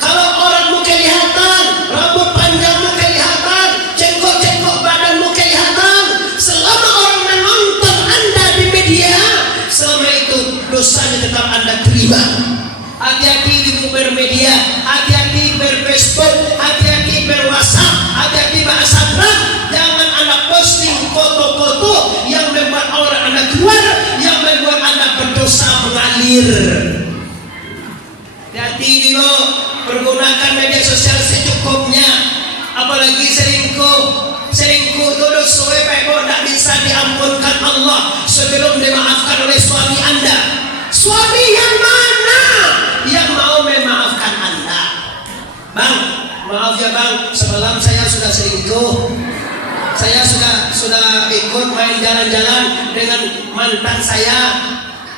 kalau orangmu kelihatan, rambut panjangmu kelihatan, jenggot-jenggot badanmu kelihatan, selama orang menonton Anda di media, selama itu dosanya tetap Anda terima. Hati-hati di bermedia, hati-hati berfacebook, hati-hati berwhatsapp, hati-hati berinstagram. Jangan Anda posting foto-foto yang membuat orang Anda keluar, yang membuat Anda berdosa mengalir. Hati-hati dulu, pergunakan media sosial secukupnya. Apalagi selingkuh. Selingkuh itu dosa pekok tidak bisa diampunkan Allah sebelum dimaafkan oleh suami Anda. Suami yang mana yang mau memaafkan Anda? Bang, maaf ya bang, semalam saya sudah selingkuh. Saya sudah ikut main jalan-jalan dengan mantan saya.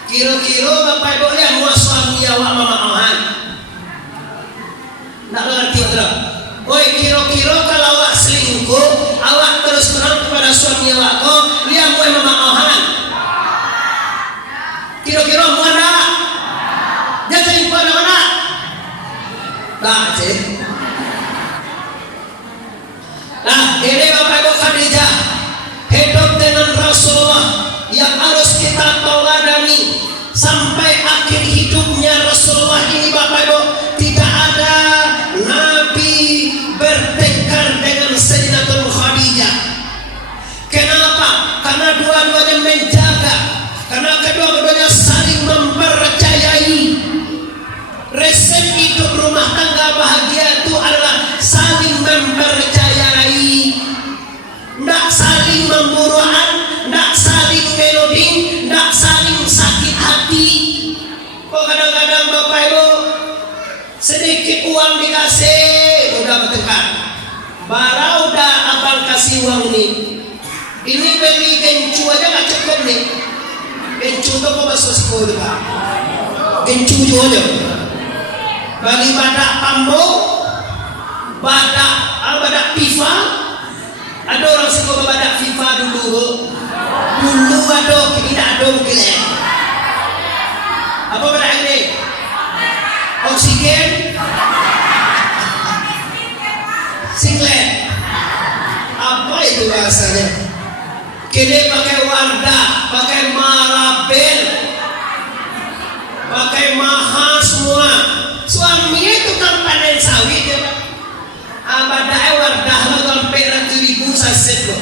Kira-kira bapak ibu lihat muas suami awak mama-maman. Tak ngerti betul. Oi, kira-kira kalau awak selingkuh, awak terus terang kepada suami awak kok, lihat muas mama-maman. Kira-kira muas tak? Dia selingkuh ada mana? Tak, cik. Nah, ini bapak ibu Khadijah hidup dengan Rasulullah yang harus kita tauladani sampai akhir hidupnya. Rasulullah ini bapak ibu tidak ada nabi bertengkar dengan Sayyidatul Khadijah. Kenapa? Karena dua-duanya menjaga, karena kedua-duanya saling mempercayai. Resep hidup rumah tangga bahagia kadang-kadang Bapak Ibu sedikit uang dikasih udah bertengkar. Bara udah abang kasih uang nih. Ini beli gencu aja nggak cukup nih. Gencu itu apa bahasa sekolah juga? Gencu juga. Bagi badak pambo, badak FIFA. Ada orang sekolah badak FIFA dulu. Dulu ada, kini tidak ada mungkin ya. Apa badak ini? Oksigen, singlet. Apa itu bahasanya? Kini pakai Wardah, pakai Marabel, pakai Maha semua. Suaminya itu kan panen sawit ya Pak. Abadai Wardah lo sampai 100.000 saset lo.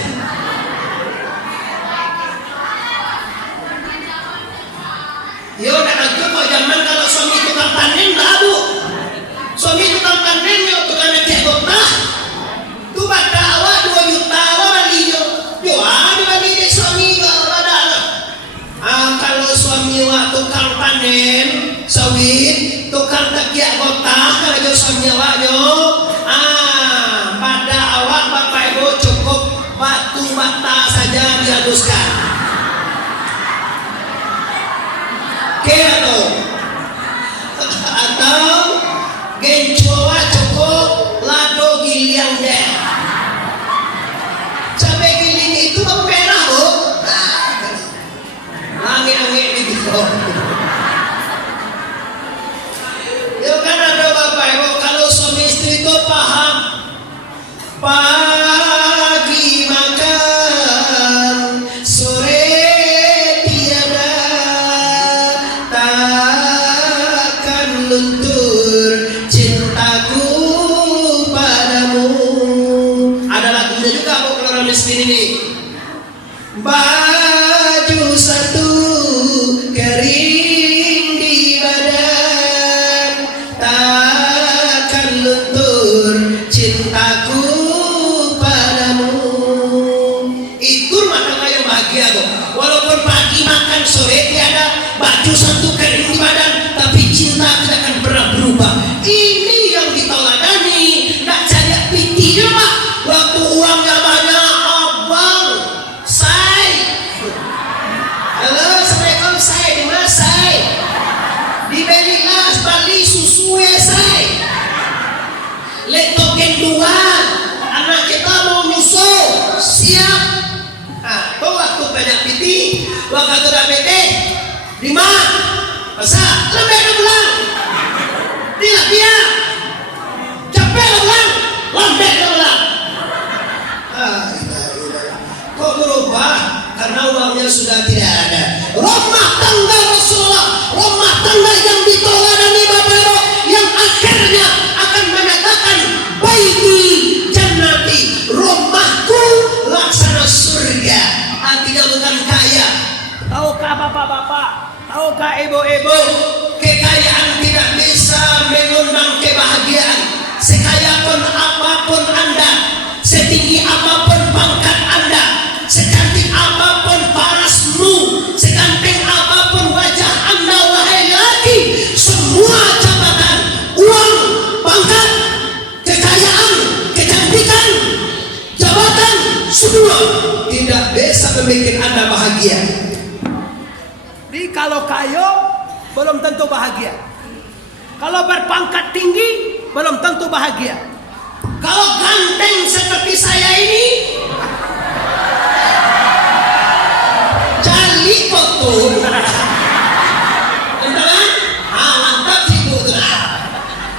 Ya udah itu kok zaman kalau suami tukang panen baru. Suami tukang panen ya tukang ngecek gotah. Tu badak awak 2 juta awak balinya. Yo ada bali dia suami awak badak. Kalau suami awak tukang panen sawit, tukang tekiak gotah kalau jo suami awak yo. Pada awak Bapak Ibu cukup batu bata saja dihaluskan. Atau gencoa cukup lado giliang deh. Cabai giling itu merah bu. Angin-angin gitu. Ya kan ada Bapak Ibu kalau suami istri itu paham. Pagi makan, sore tiada, takkan luntur cintaku padamu. Ada lagunya juga bu kalau orang miskin ini. Baju satu kering di badan, takkan luntur cintaku padamu. Itu mana yang bahagia kok. Walaupun pagi makan sore tiada, baju satu kering di badan, tapi cinta tidak akan pernah berubah. Ini yang diteladani. Nak cari pitinya Pak. Waktu uangnya banyak, abang, say. Halo, assalamualaikum say. Di mana say? Di Belilas, Bali susu ya say. Lek token 2, anak kita mau nyusul, siap. Tuh waktu banyak piti, waktu udah PT, di mana? Masa? Lebih ada bulan. Tidak dia. Capek lah bulan, lembek lah bulan. Kok berubah? Karena uangnya sudah tidak ada. Rumah tangga Rasulullah, rumah tangga yang diteladani Bapak Ibu, yang akhirnya akan menyatakan baiti jannati, rumahku laksana surga. Artinya bukan kaya. Tahukah bapak-bapak, tahukah ibu-ibu, kekayaan tidak bisa mengundang kebahagiaan. Sekaya pun apapun Anda, setinggi apapun pangkat Anda, secantik apapun parasmu, seganteng apapun wajah Anda, wahai laki, semua jabatan, uang, pangkat, kekayaan, kecantikan, jabatan, semua tidak bisa membuat Anda bahagia. Jadi kalau kaya belum tentu bahagia. Kalau berpangkat tinggi belum tentu bahagia. Kalau ganteng seperti saya ini, jali kotor. Entah mantap sih bu.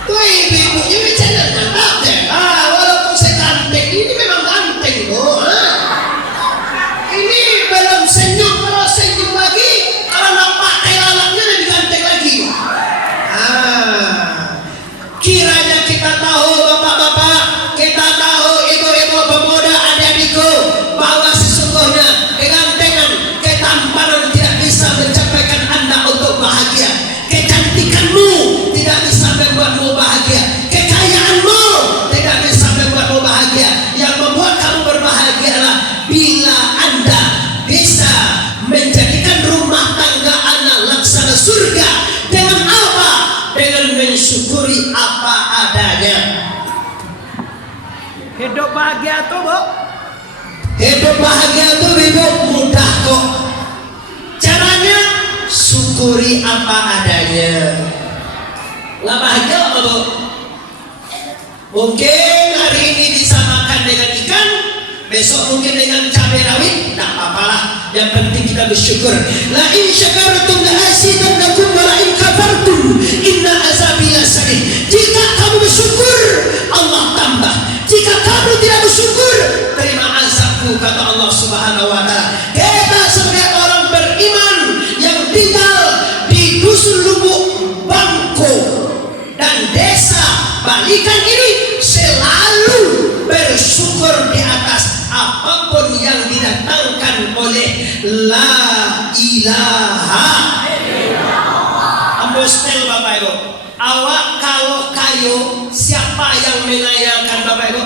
Tuh ibu-ibunya bicara mantap deh. Walaupun saya ganteng, ini memang ganteng bu. Ini belum senyum, kalau senyum lagi, kalau nampak lalatnya lebih ganteng lagi. Kiranya kita tahu bapak-bapak, kita tahu ibu-ibu pemuda, ada mensyukuri apa adanya. Hidup bahagia tuh, Bu. Hidup bahagia itu hidup mudah kok. Caranya syukuri apa adanya. Nggak bahagia apa, Bu? Mungkin hari ini bisa makan dengan ikan, besok mungkin dengan cabai rawit, tidak apa-apalah. Yang penting kita bersyukur. La in syakartum la azidannakum wa la in kafartum inna azabi lasadid. Jika kamu bersyukur, Allah tambah. Jika kamu tidak bersyukur, terima azabku, kata Allah Subhanahu wa taala. Kita sebagai orang beriman yang tinggal di dusun Lubuk Bangko dan desa Balikan ini selalu bersyukur di atas apapun yang didatangkan oleh la ilaha illallah. Understand Bapak Ibu? Awak kalau kayu, siapa yang mengayakan Bapak Ibu?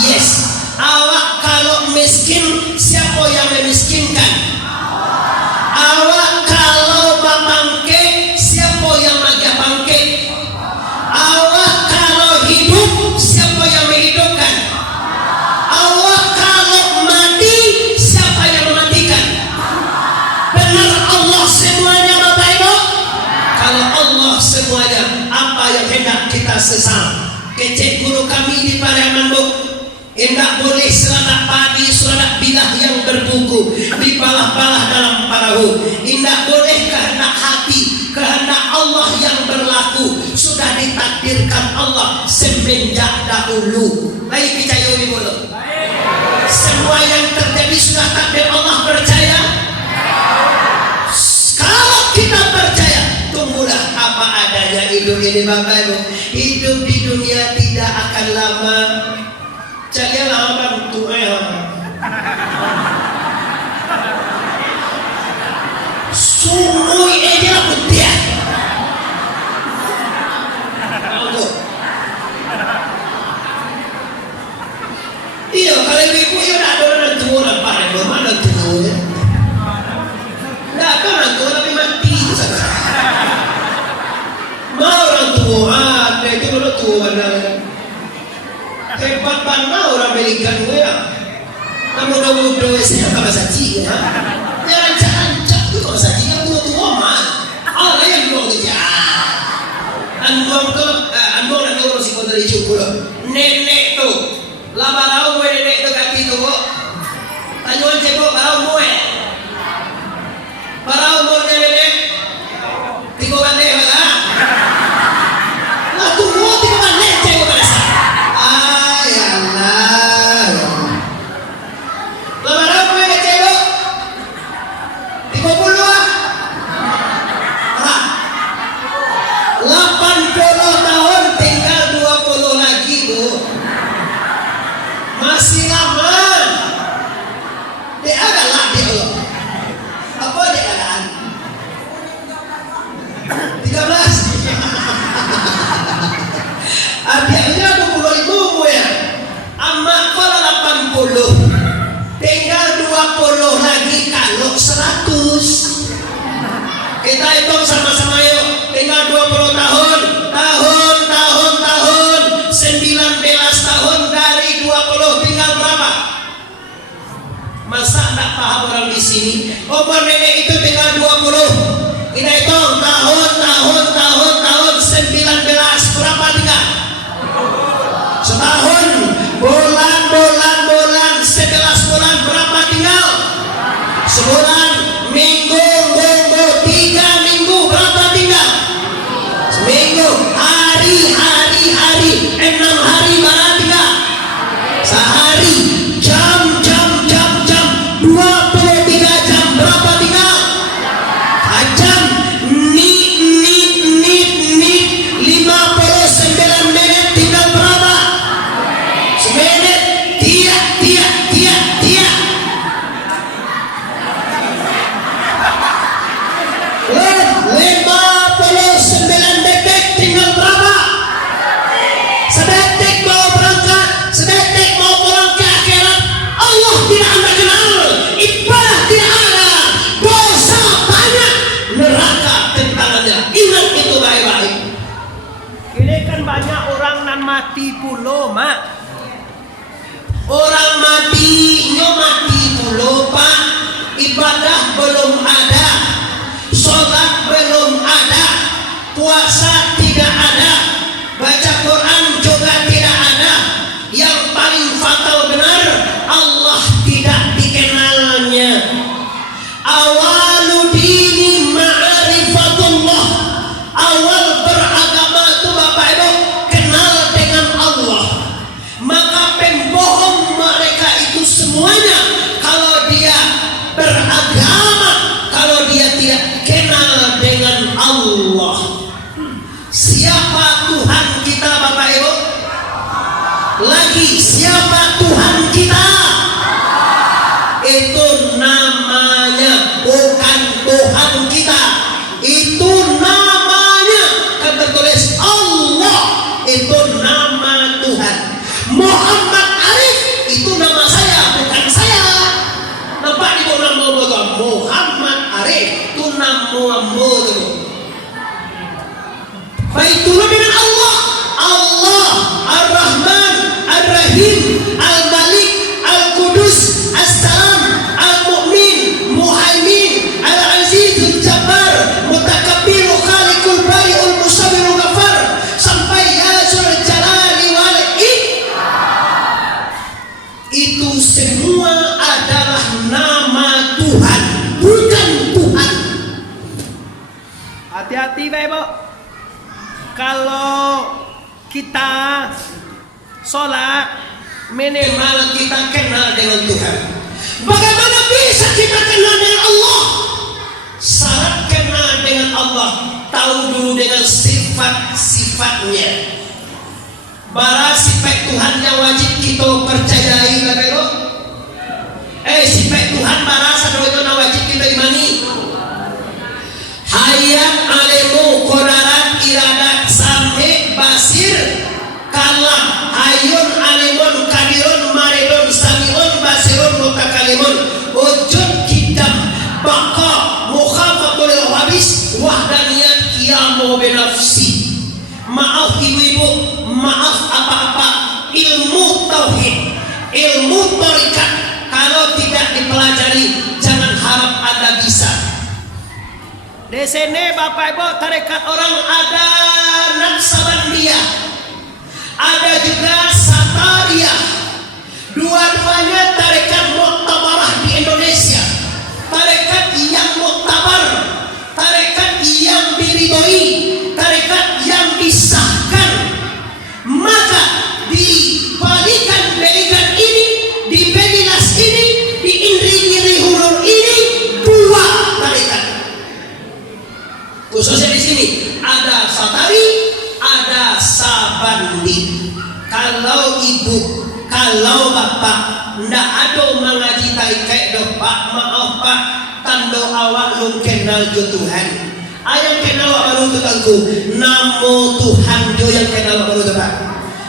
Yes. Awak kalau miskin, siapa yang memiskinkan? Awak kalau bangke, siapa yang bagi bangke? Awak kalau hidup, siapa yang menghidupkan? Awak kalau mati, siapa yang mematikan? Benar Allah semuanya Bapak Ibu? Kalau Allah semuanya, apa yang hendak kita sesal? Kecek guru kami di Pariaman, Bu. Hendak boleh seladak padi, seladak bilah yang berbuku, dipalah-palah dalam perahu. Hendak boleh kehendak hati, kehendak Allah yang berlaku, sudah ditakdirkan Allah semenjak dahulu. Baik percaya ini mulu. Semua yang terjadi sudah takdir Allah, percaya? Kalau kita percaya, tunggulah apa adanya hidup ini Bapak Ibu. Hidup di dunia tidak akan lama. Jadi lama tua ya. Sungguh ini lah putih. Iya, kalau ibu ya nak ada orang tua apa ada belum ada tua ya. Tidak ada orang tua tapi mati saja. Mau orang tua ada itu orang tua ada. Hebat banget orang Amerika gue ya. Namun muda saya tak saji ya. Jangan cancak tu kalau saji yang tua mah. Allah yang buang dia. Anduang tu, anduang nak urus si kota di cukup. Nenek tu, lah barau gue nenek tu kaki tu. Tanyuan cebok barau gue. Barau gue nenek. Tiga bandai lah. Lah tu gue tiga bandai cebok pada saya. Masih lama. Dia adalah dia Allah. Apa dia keadaan? 13. Adiknya 25 ya. Amak kalau 80. Tinggal 20 lagi kalau 100. Kita hitung sama-sama yuk. Tinggal 20 tahun. Tahun 19 tahun dari 20 tinggal berapa? Masa tak paham orang di sini? Umur nenek itu tinggal 20. Kita hitung tahun 19 berapa tinggal? Setahun. Bulan 11 bulan berapa tinggal? Sebulan. Minggu 3 minggu berapa tinggal? Seminggu. Hari 6 hari mana tinggal? Sehari. Jam 23 jam berapa tinggal? Jam menit 59 menit tinggal berapa? Semenit. Tiap 59 detik tinggal berapa? Sedetik mau berangkat, sedetik mau pulang ke akhirat. Allah tidak anda kenal, ibadah tidak ada, dosa banyak, neraka tentangannya. Ingat itu baik-baik. kan banyak orang nan mati pulo, Mak. Orang mati pulo, Pak. Ibadah belum ada, sholat belum ada, puasa tidak ada, baca Quran juga tidak ada. Yang paling fatal benar, Allah tidak dikenalnya. Awalu dini ma'rifatullah. Awal beragama itu Bapak Ibu kenal dengan Allah. Maka pembohong mereka itu semuanya kalau dia beragama, kalau dia tidak kenal dengan Allah. Siapa Tuhan kita Bapak Ibu? Lagi siapa Tuhan kita? Itu namanya bukan Tuhan kita. Itu namanya kan tertulis Allah. Itu nama Tuhan. Muhammad Arif itu nama saya, bukan saya. Nampak di bawah nama Muhammad Arif itu nama itu. Baiklah dengan Allah. Allah Ar-Rahman Ar-Rahim Al-Malik Al-Qudus As-Salam Al-Mu'min Muhaimin Al-Azizul Jabbar Mutakabbir Khaliqul Bari'ul Musawwirul Ghafar sampai Ya Zul Jalali wal Ikram. Itu semua adalah nama Tuhan, bukan Tuhan. Hati-hati Bapak Ibu. Kalau kita sholat minimal kita kenal dengan Tuhan. Bagaimana bisa kita kenal dengan Allah? Syarat kenal dengan Allah, tahu dulu dengan sifat-sifatnya. Bara sifat Tuhan yang wajib kita percayai Bapak Ibu. Sifat Tuhan bara satu wajib kita imani. Hayat alimu kodarat iradat sampai basir kalam ayun alimun kadirun maridun samiun basirun mutakalimun wujud kidam baka mukhafatul habis wahdaniyat qiyamu binafsi. Maaf ibu-ibu, maaf apa-apa, ilmu tauhid, ilmu tarekat kalau tidak dipelajari jangan harap Anda bisa. di sini Bapak Ibu tarekat orang ada Naqsabandiyah, ada juga Satariyah. Dua-duanya tarekat muktabarah di Indonesia. Tarekat yang muktabar, tarekat yang diridhoi, tarekat yang disahkan. Maka dibalikan ini, di Bedilas ini, di Indri Hurul ini dua tarekat. Khususnya di sini ada Satari, ada Sabandi. Kalau ibu, kalau bapak ndak ada mengaji tarekat doh Pak, maaf Pak, tando awak lu kenal jo Tuhan. Ayang kenal awak baru tu tangku. Namo Tuhan jo yang kenal awak baru tu Pak.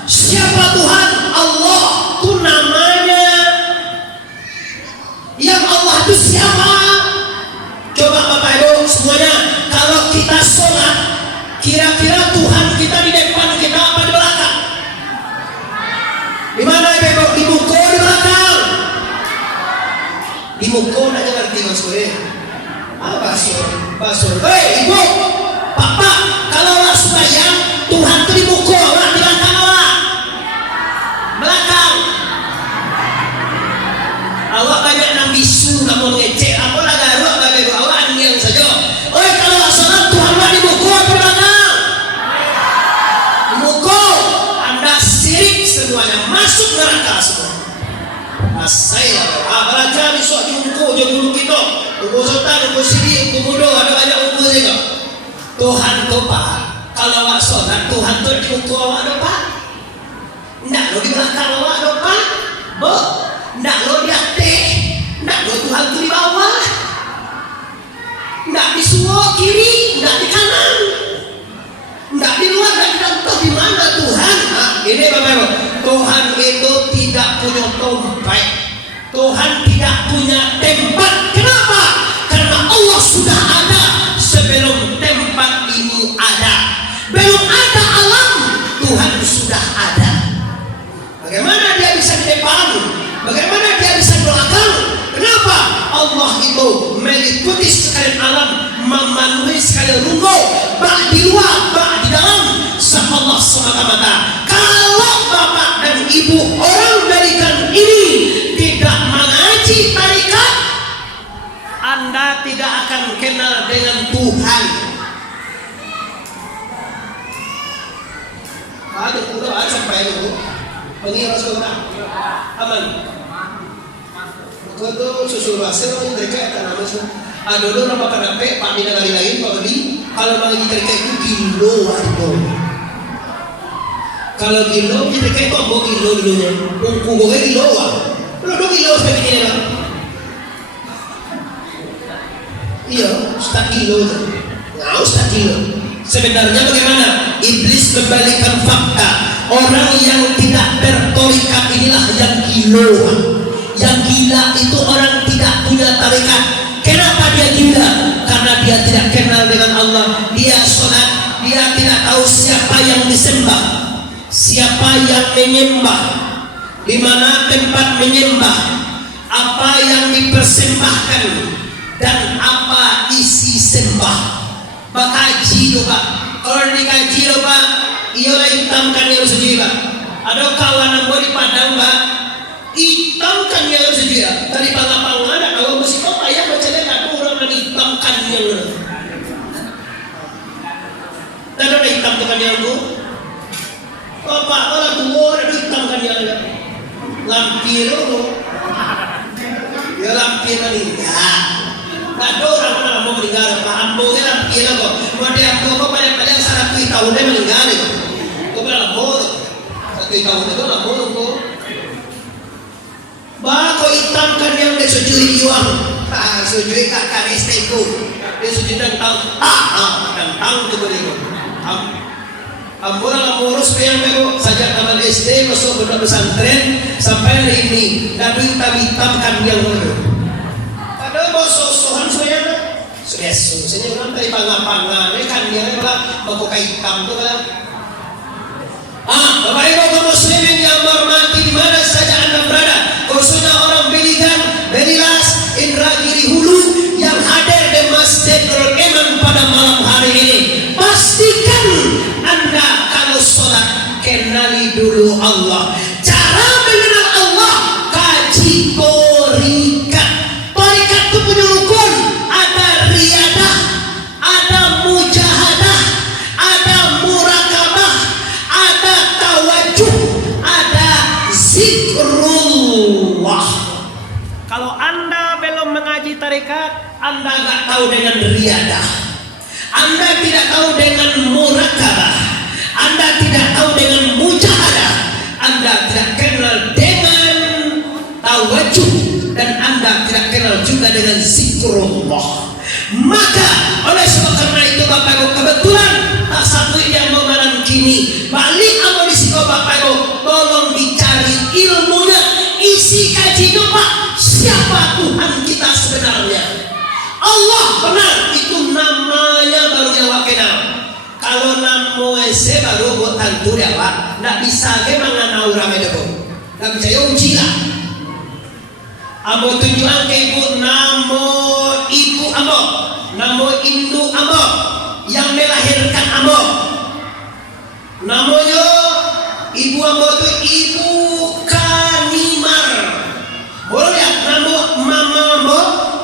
Siapa Tuhan? Allah tu namanya. Yang Allah tu siapa? Coba Bapak Ibu semuanya, kalau kita sholat, kira-kira Tuhan kita di depan kita apa di belakang? Di mana Ibu? Di muka di belakang? Di muka nak ngerti maksudnya? Apa sih? Basur. Ibu, Papa, kalau awak sembahyang, Tuhan itu di muka, awak di belakang awak. Belakang. Awak banyak nang bisu, namun ngecek, apa lah garuk Bapak Ibu, awak anjing saja. Kalau awak sholat, Tuhan awak di muka atau belakang? Di muka. Anda sirik semuanya, masuk neraka semua. Saya belajar besok di muka je dulu kita. Ukur sultan, ukur siri, ukur muda, ada banyak ukur juga. Tuhan tu Pak, kalau awak sholat, Tuhan tu di muka awak ada Pak. Ndak lo di belakang awak ada Pak. Ndak lo di atas, ndak lo Tuhan tu di bawah. Ndak di sebelah kiri, ndak di kanan. Ndak di luar, ndak di dalam. Di mana Tuhan? Ini Bapak Ibu, Tuhan itu tidak punya tempat. Tuhan tidak punya tempat. Kenapa? Karena Allah sudah ada sebelum tempat ini ada. Belum ada alam, Tuhan sudah ada. Bagaimana dia bisa di depanmu? Bagaimana dia bisa belakang? Kenapa? Allah itu meliputi sekalian alam, memenuhi sekalian ruko, bak di luar, bak di dalam. Allah SWT. Kalau bapak dan ibu orang dari gang ini tidak mengaji tarikat, Anda tidak akan kenal dengan Tuhan. Ada udah ada sampai itu. Pengira seorang aman. Kalau susul hasil orang mereka tak nama semua. Ada orang makan apa? Pak di negara lain Pak beli. Kalau bagi mereka itu kilo itu. Kalau kilo kita kayak kok kilo dulunya. Ungku gue kilo Kalau 2 kilo seperti ini kan? Iya, setengah kilo itu. Nggak setengah kilo. Sebenarnya bagaimana? Iblis membalikan fakta. Orang yang tidak bertorikat inilah yang gila. Yang gila itu orang tidak punya tarikat. Kenapa dia gila? Karena dia tidak kenal dengan Allah. Dia sholat, dia tidak tahu siapa yang disembah, siapa yang menyembah, di mana tempat menyembah, apa yang dipersembahkan, dan apa isi sembah. Bakaji lupa. Kalau dikaji lupa, ialah hitamkan yang sendiri pak. Ada kawan yang mau di Padang pak, hitamkan yang sendiri. Tadi pangapangan ada kawan mesti kau payah baca lihat ada orang yang hitamkan yang. Dan ada hitamkan yang tu. Bapak orang tua ada hitamkan yang. Lampir tu. Ya lampir meninggal. Tak ada orang yang mau meninggal. Pak Ambo ni lampir kok. Mau dia Ambo kau paling sarap kita udah meninggal. Kau bilang bodoh. Tahun itu lah bodoh. Bah kau hitamkan yang dia sujui juang. Sujui kakak istriku. Dia sujui tentang tentang kemudian. Ambola ngurus yang baru saja taman SD masuk pondok pesantren sampai hari ini. Nabi hitamkan yang baru. Ada bos-bosan saya Sebenarnya orang dari pangan-pangan kan dia malah mau hitam tu kan. Bapak Ibu kaum muslimin yang hormati di mana saja Anda berada, khususnya orang Beligan, Belilas, Indragiri Hulu yang hadir di Masjidul Iman pada malam hari ini. Pastikan Anda kalau sholat kenali dulu Allah. Cara mengenal Allah, kaji torikat. Torikat itu punya rukun. Ada riyadah, ada mujahadah, ada murakabah, ada tawajuh, ada zikrullah. Kalau Anda belum mengaji tarikat, Anda nggak tahu dengan riyadah, Anda tidak tahu dengan murakabah, Anda tidak tahu dengan mujahadah, Anda tidak kenal dengan tawajuh, dan Anda tidak kenal juga dengan zikrullah. Maka oleh sebab karena itu Bapak Ibu, kebetulan tak satu yang mau malam kini balik amunisi Bapak Ibu, tolong dicari ilmunya, isi kajinya Pak. Siapa Tuhan kita sebenarnya? Allah benar, itu namanya baru yang awak kenal. Kalau nama ese baru buat tentu ya Pak, nggak bisa ke mana orang itu, nggak bisa ya ujilah. Amo tunjuan ke ibu, namo ibu amo, namo induk amo, yang melahirkan amo. Namanya ibu amo itu ibu Kanimar. Boleh ya, namo mama amo,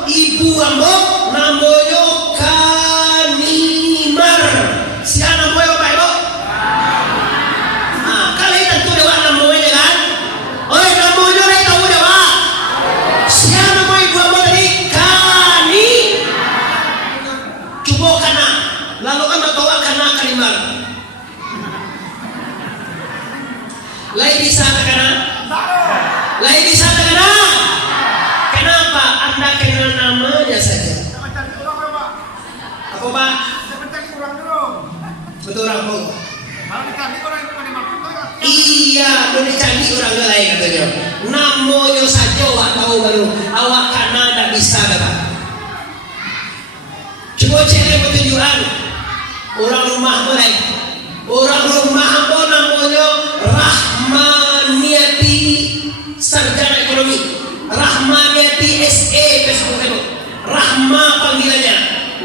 ibu amo, namanya Kanimar. Siapa namanya Bapak Ibu? Kalian tentu dewa namanya kan? Oh, namanya saya tahu dewa. Siapa nama ibu amo tadi? Kani. Coba kana. Lalu kan tahu kana Kanimar. Lain di sana kana? Lain di sana kana? Kenapa Anda kenal namanya saja? Apa Pak? Betul orang Pak. Iya, udah dicari orang lain katanya. Namanya saja awak tahu baru. Awak karena tidak bisa Bapak. Coba cek petunjukan. Orang rumah boleh. Orang rumah apa namanya Rahma panggilannya.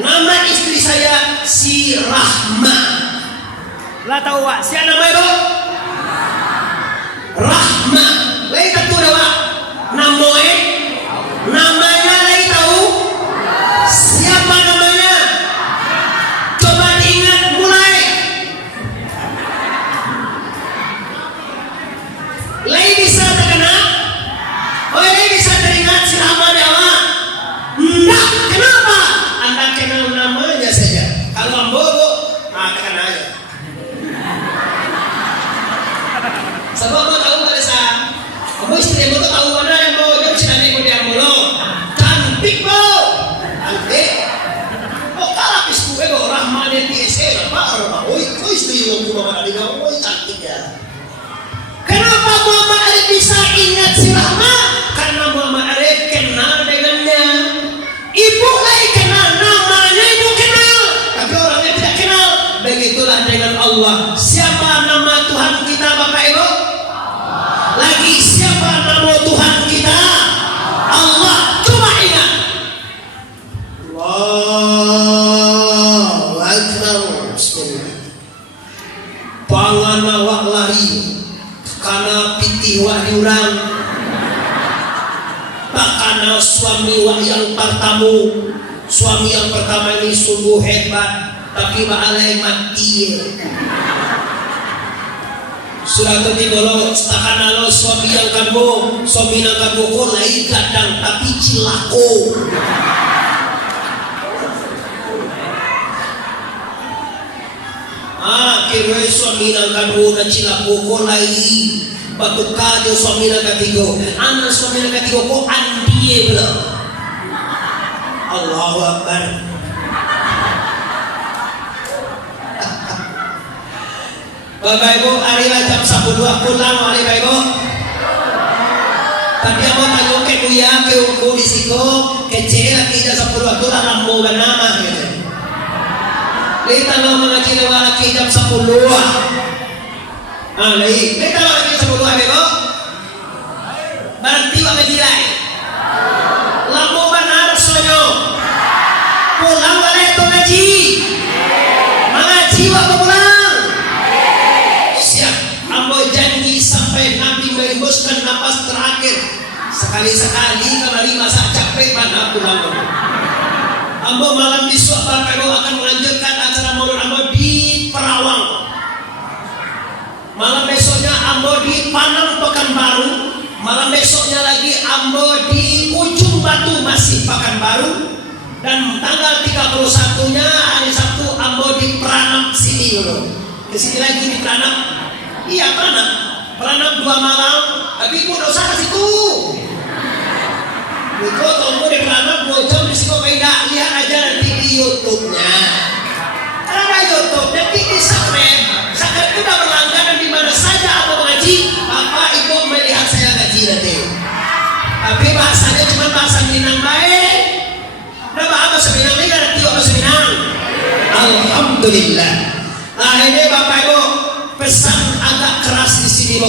Nama istri saya si Rahma. Lah tahu Wak, siapa nama itu? Rahma. Lai tahu dah Wak. Namanya lai tahu? Siapa namanya? Coba diingat mulai. Lai bisa terkenal? Oh, lai bisa teringat si Rahma Dewa? Enggak, kenapa? Anda kenal namanya saja. Kalau ambo, tekan aja. Sebab mau tahu pada saat kamu istri mau tahu mana yang mau jauh cina nego dia mulu. Cantik bro, cantik. Oh kalau pisku ego Rahman yang PSL apa? Oh istri yang cuma mana dia, oh cantik ya. Kenapa Muhammad Arif bisa ingat si Rahma? Karena Muhammad Arif kenal dengannya. Ibu lagi kenal, namanya ibu kenal, tapi orangnya tidak kenal. Begitulah dengan Allah. Siapa nama Tuhan kita Bapak Ibu? Lagi siapa nama Tuhan kita? Allah. Coba ingat. Allahu Akbar. Bismillah. Pangan awak lari karena pitih wak diurang. Tak karena suami wak yang pertama. Suami yang pertama ini sungguh hebat, tapi baalai mati. Sudah tertinggal setakan lo suami yang kamu kok lain kadang tapi cilako. Kira suami yang kamu dan cilako kok lain. Batu kajo suami yang ketiga, anak suami yang ketiga kok andie belum. Allahu Akbar. Bapak Ibu, harilah jam 10 pulang, Bapak Ibu. Tadi aku tanya ke Buya, ke Uku di Siko, kecil lagi jam 10 pulang lampu bernama gitu. Kita lo mengaji lagi jam 10. Kita lo lagi 10 Bapak Ibu. Berarti Bapak Jilai. Lampu benar sonyo. Pulang balik tu ngaji. Mengaji waktu pulang. Ambo janji sampai Nabi menghembuskan napas terakhir. Sekali-sekali kembali masa capek pada pulang. Ambo malam besok Bapak Ibu akan melanjutkan acara maulid Ambo di Perawang. Malam besoknya Ambo di Panang Pekanbaru. Malam besoknya lagi Ambo di Ujung Batu masih Pekanbaru. Dan tanggal 31-nya hari Sabtu Ambo di Pranam sini dulu. Ke sini lagi di Pranam. Iya Pranam 2 malam, tapi ibu dosa ke situ. Ibu tunggu di Pranam 2 jam di situ kayak lihat aja nanti di YouTube-nya. Ada YouTube, nanti di subscribe itu udah berlangganan di mana saja aku mengaji. Bapak Ibu melihat saya ngaji nanti. Tapi bahasanya cuma bahasa Minang baik. Nah bahasa Minang ini ada tiga bahasa Minang. Alhamdulillah. Nah ini Bapak Ibu. Pesan agak keras di sini, Bu.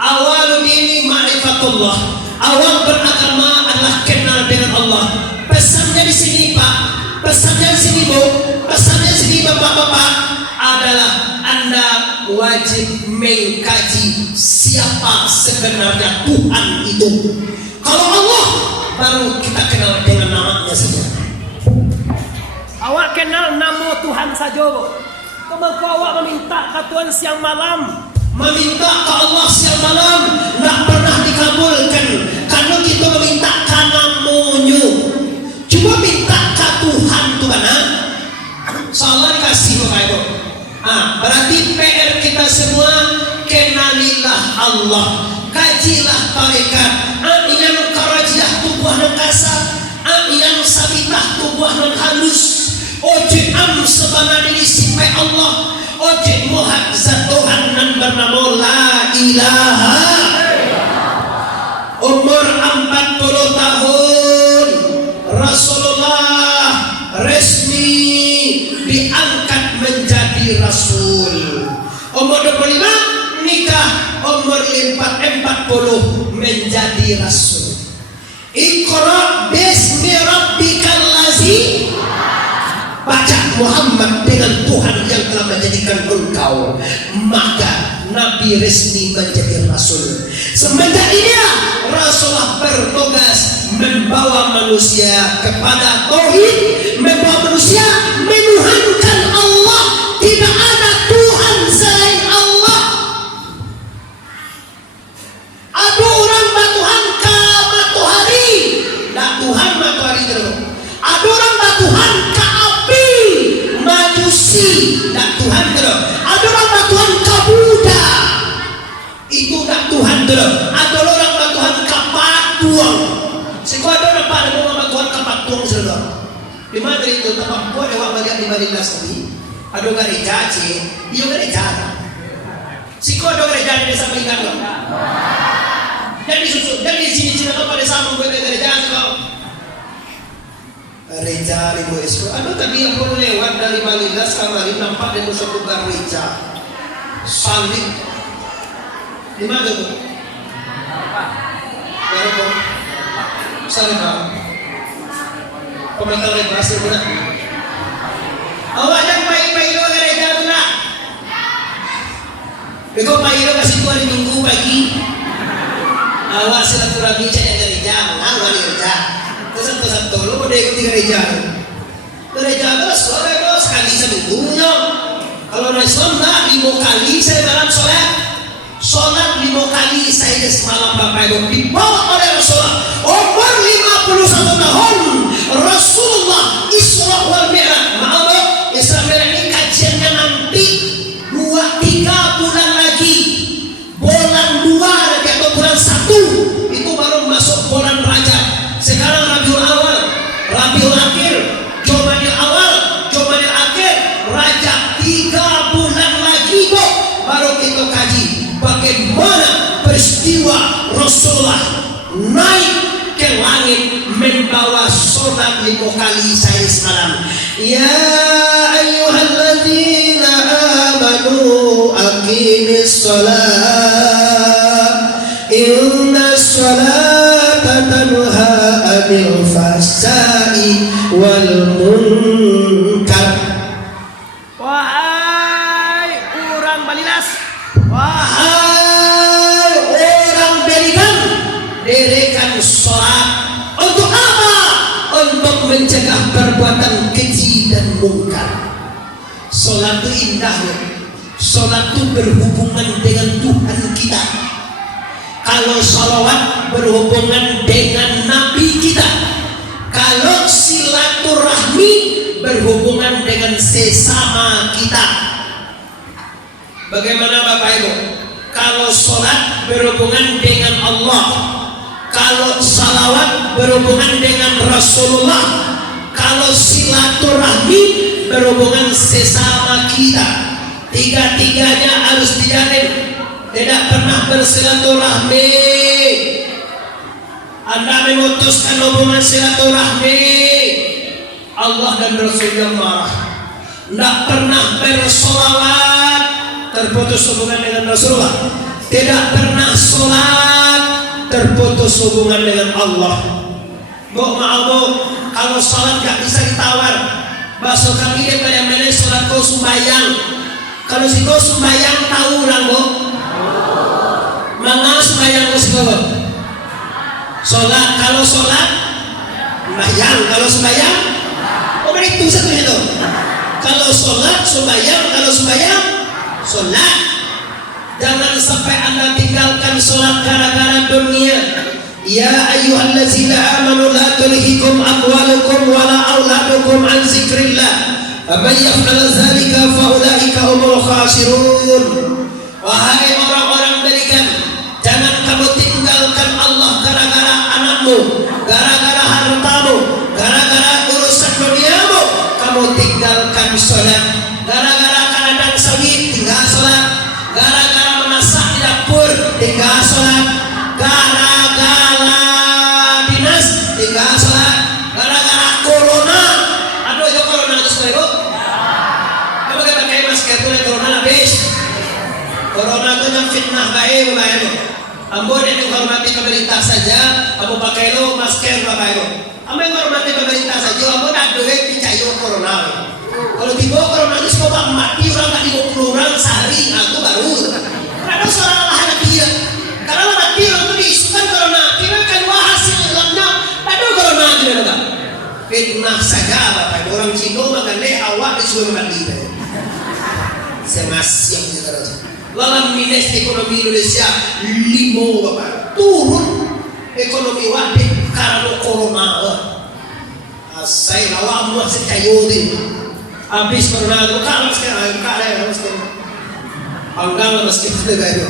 Awal dini ma'rifatullah. Awal beragama adalah kenal dengan Allah. Pesannya di sini, Pak. Pesannya di sini, Bu. Pesannya di sini, Bapak-bapak, adalah Anda wajib mengkaji siapa sebenarnya Tuhan itu. Kalau Allah, baru kita kenal dengan namanya saja. Awak kenal nama Tuhan saja, Bu. Kemampu awak meminta ke Tuhan siang malam. Meminta ke Allah siang malam tidak pernah dikabulkan. Karena kita meminta karena monyo. Cuma minta ke Tuhan tu mana? Salah dikasih Bapak Ibu. Berarti PR kita semua kenalilah Allah. Kajilah tarekat. Yang karajiah tubuh dan kasar. Yang sabitah tubuh dan halus. Ojek sebana diri simpai Allah. Ojek muhadzat Tuhan dan bernama La ilaha. Umur 40 tahun Rasulullah resmi diangkat menjadi Rasul. Umur 25 nikah. Umur 40 menjadi Rasul. Iqra bismi rabbikal masih baca Muhammad dengan Tuhan yang telah menjadikan engkau, maka Nabi resmi menjadi Rasul. Semenjak inilah Rasulullah bertugas membawa manusia kepada tauhid, membawa manusia menuhankan Allah. Tidak ada Tuhan selain Allah. Ada orang batuhan ke matahari, tak Tuhan matahari terus. Ada orang batuhan ke api, majusi, tak Tuhan terus. Ada orang batuhan ke Buddha, itu tak Tuhan terus. Ada orang batuhan ke patuang. Sekarang ada orang batuhan ke patuang saudara. Di mana itu tempat buat orang banyak di Madinah tadi. Ada gereja sih, dia gereja. Siko ada gereja di desa Pelinggan loh. Jadi susu, jadi sini apa desa mau buat gereja kau. Gereja di Boesko. Aduh tadi aku lewat dari Malilas kemarin nampak di satu gereja. Salib. Di mana tuh? Berapa? Salib apa? Komentar lepas benar. Awak jangan pagi-pagi lo gereja tu nak. Beko pagi lo kasih gua di minggu pagi. Awak silaturahmi cek gereja, mana gereja? Terus lo mau ikut gereja? Gereja terus sore terus sekali seminggunya. Kalau orang Islam nak 5 kali saya dalam solat 5 kali saya semalam bapak ibu dibawa oleh Rasulullah umur 51 tahun. Rasulullah Isra wal Mi'raj. Maaf Isra Mi'raj ini kajiannya nanti 2-3 bulan lagi. Bulan 2 lagi atau bulan 1 itu baru masuk bulan Rajab. Sekarang Rabiul Awal, Rabiul Akhir, Jumadil Awal, Jumadil Akhir, Rajab. 3 bulan lagi kok baru kita kaji bagaimana peristiwa Rasulullah naik ke langit membawa solat 5 kali saya semalam. Ya ayyuhalladzina amanu aqimis sholat inna sholata tanha anil fahsai wal munkar. Wahai orang Balilas, Wahai orang Berikan, dirikan sholat untuk apa? Untuk mencegah perbuatan keji dan mungkar. Sholat itu indah, sholat itu berhubungan dengan Tuhan kita. Kalau sholawat berhubungan dengan Nabi kita. Kalau silaturahmi berhubungan dengan sesama kita. Bagaimana Bapak Ibu? Kalau sholat berhubungan dengan Allah, kalau salawat berhubungan dengan Rasulullah, kalau silaturahmi berhubungan sesama kita. Tiga-tiganya harus dijalin. Tidak pernah bersilaturahmi, Anda memutuskan hubungan silaturahmi, Allah dan Rasulnya marah. Tidak pernah bersolawat, terputus hubungan dengan Rasulullah. Tidak pernah sholat, terputus hubungan dengan Allah. Bu, maaf bu, kalau sholat gak bisa ditawar. Bakso kami dia pada mana sholat kau sumbayang. Kalau si kau sumbayang tahu orang bu. Mana sumbayang kau si kau? Sholat, kalau sholat sumbayang, kalau sumbayang oh itu satu itu. Kalau sholat sumbayang, kalau sumbayang sholat. Jangan sampai Anda tinggalkan sholat gara-gara dunia. Ya ayyuhallazina amanu la tulhikum amwalukum wala auladukum an zikrillah. Faman yaf'al dzalika faulaika humul khasirun. Wahai orang-orang berikan, jangan kamu tinggalkan Allah gara-gara anakmu, gara-gara hartamu, gara-gara urusan duniamu. Kamu tinggalkan sholat. Gara-gara kadang sawit tinggal sholat. Gara-gara memasak di dapur tinggal sholat. Gara-gara dinas tinggal sholat. Gara-gara corona, aduh itu corona itu semua ibu. Kamu pakai masker tuh corona habis. Corona itu yang fitnah baik bapak ibu. Ambo dan menghormati pemerintah saja, kamu pakai lo masker bapak ibu. Ame ngormati pemerintah saja, ame nak duit dicayo corona. Kalau tiba corona itu sekolah mati orang tak 50 orang sehari, aku baru. Ada seorang lahan dia. Karena mati orang itu diisukan corona, kira kan wah hasil lemnya, ada corona juga tak? Fitnah saja bapak, orang Cina makanya awak disuruh mati. Semasih yang terus. Dalam minus ekonomi Indonesia 5 bapak, turun ekonomi wadik karena corona. Saya awak buat secayo ini. Habis corona itu kalau sekarang harus panggang meskipun itu.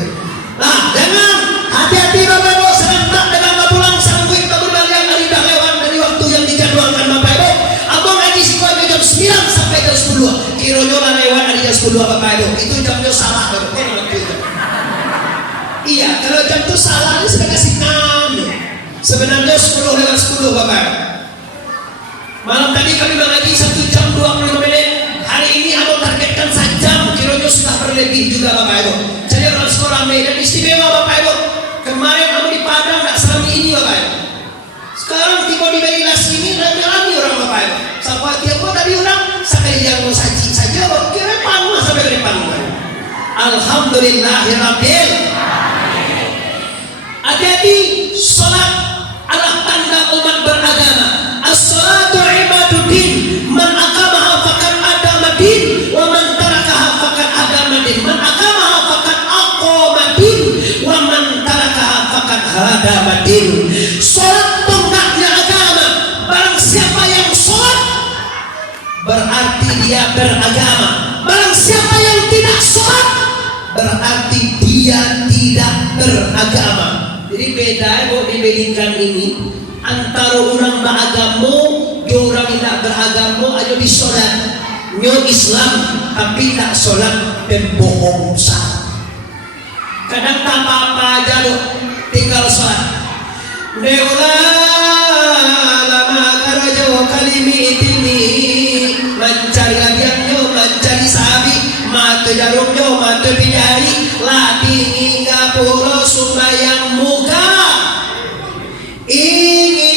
Nah, jangan hati-hati bapak ibu serentak dengan pulang sanggup kembali dari lewat dari waktu yang dijadwalkan bapak ibu. Abang ngaji sekolah jam 9 sampai jam 10. Kironya lah lewat dari jam 10 bapak ibu. Itu jamnya salah bapak ibu. Iya, kalau jam itu salah ini sudah kasih 6. Sebenarnya 10 lewat 10 bapak ibu. Malam tadi kami mengaji 1 jam 20 menit. Hari ini abang targetkan 1 jam. Kironya sudah berlebih juga bapak ibu. Jadi orang sekolah Medan istimewa bapak ibu. Kemarin kamu di Padang tak serami ini bapak ibu. Sekarang tiba di Belilas ini rame-rame orang bapak ibu. Sampai tiap tadi orang sekali yang mau saji saja bapak kira panas sampai ke depan. Alhamdulillahirabbil. Hati-hati, sholat adalah tanda umat beragama. As-salatu ibaduddin, man aqamaha faqad adamadin, wa man tarakaha faqad adamadin. Man aqamaha faqad aqamadin, wa man tarakaha faqad hadamadin. Salat tonggaknya agama. Barang siapa yang salat berarti dia beragama. Barang siapa yang tidak salat berarti dia tidak beragama. Jadi beda kok dibandingkan ini antara orang beragama dan orang tidak beragama aja di sholat nyo Islam tapi tak sholat dan bohong salah. Kadang tak apa-apa aja loh tinggal sholat. Deula lama karajo kalimi itini mencari lagiannya mencari sabi mata jarumnya mata bidari latih hingga pulau sumbayang muka ini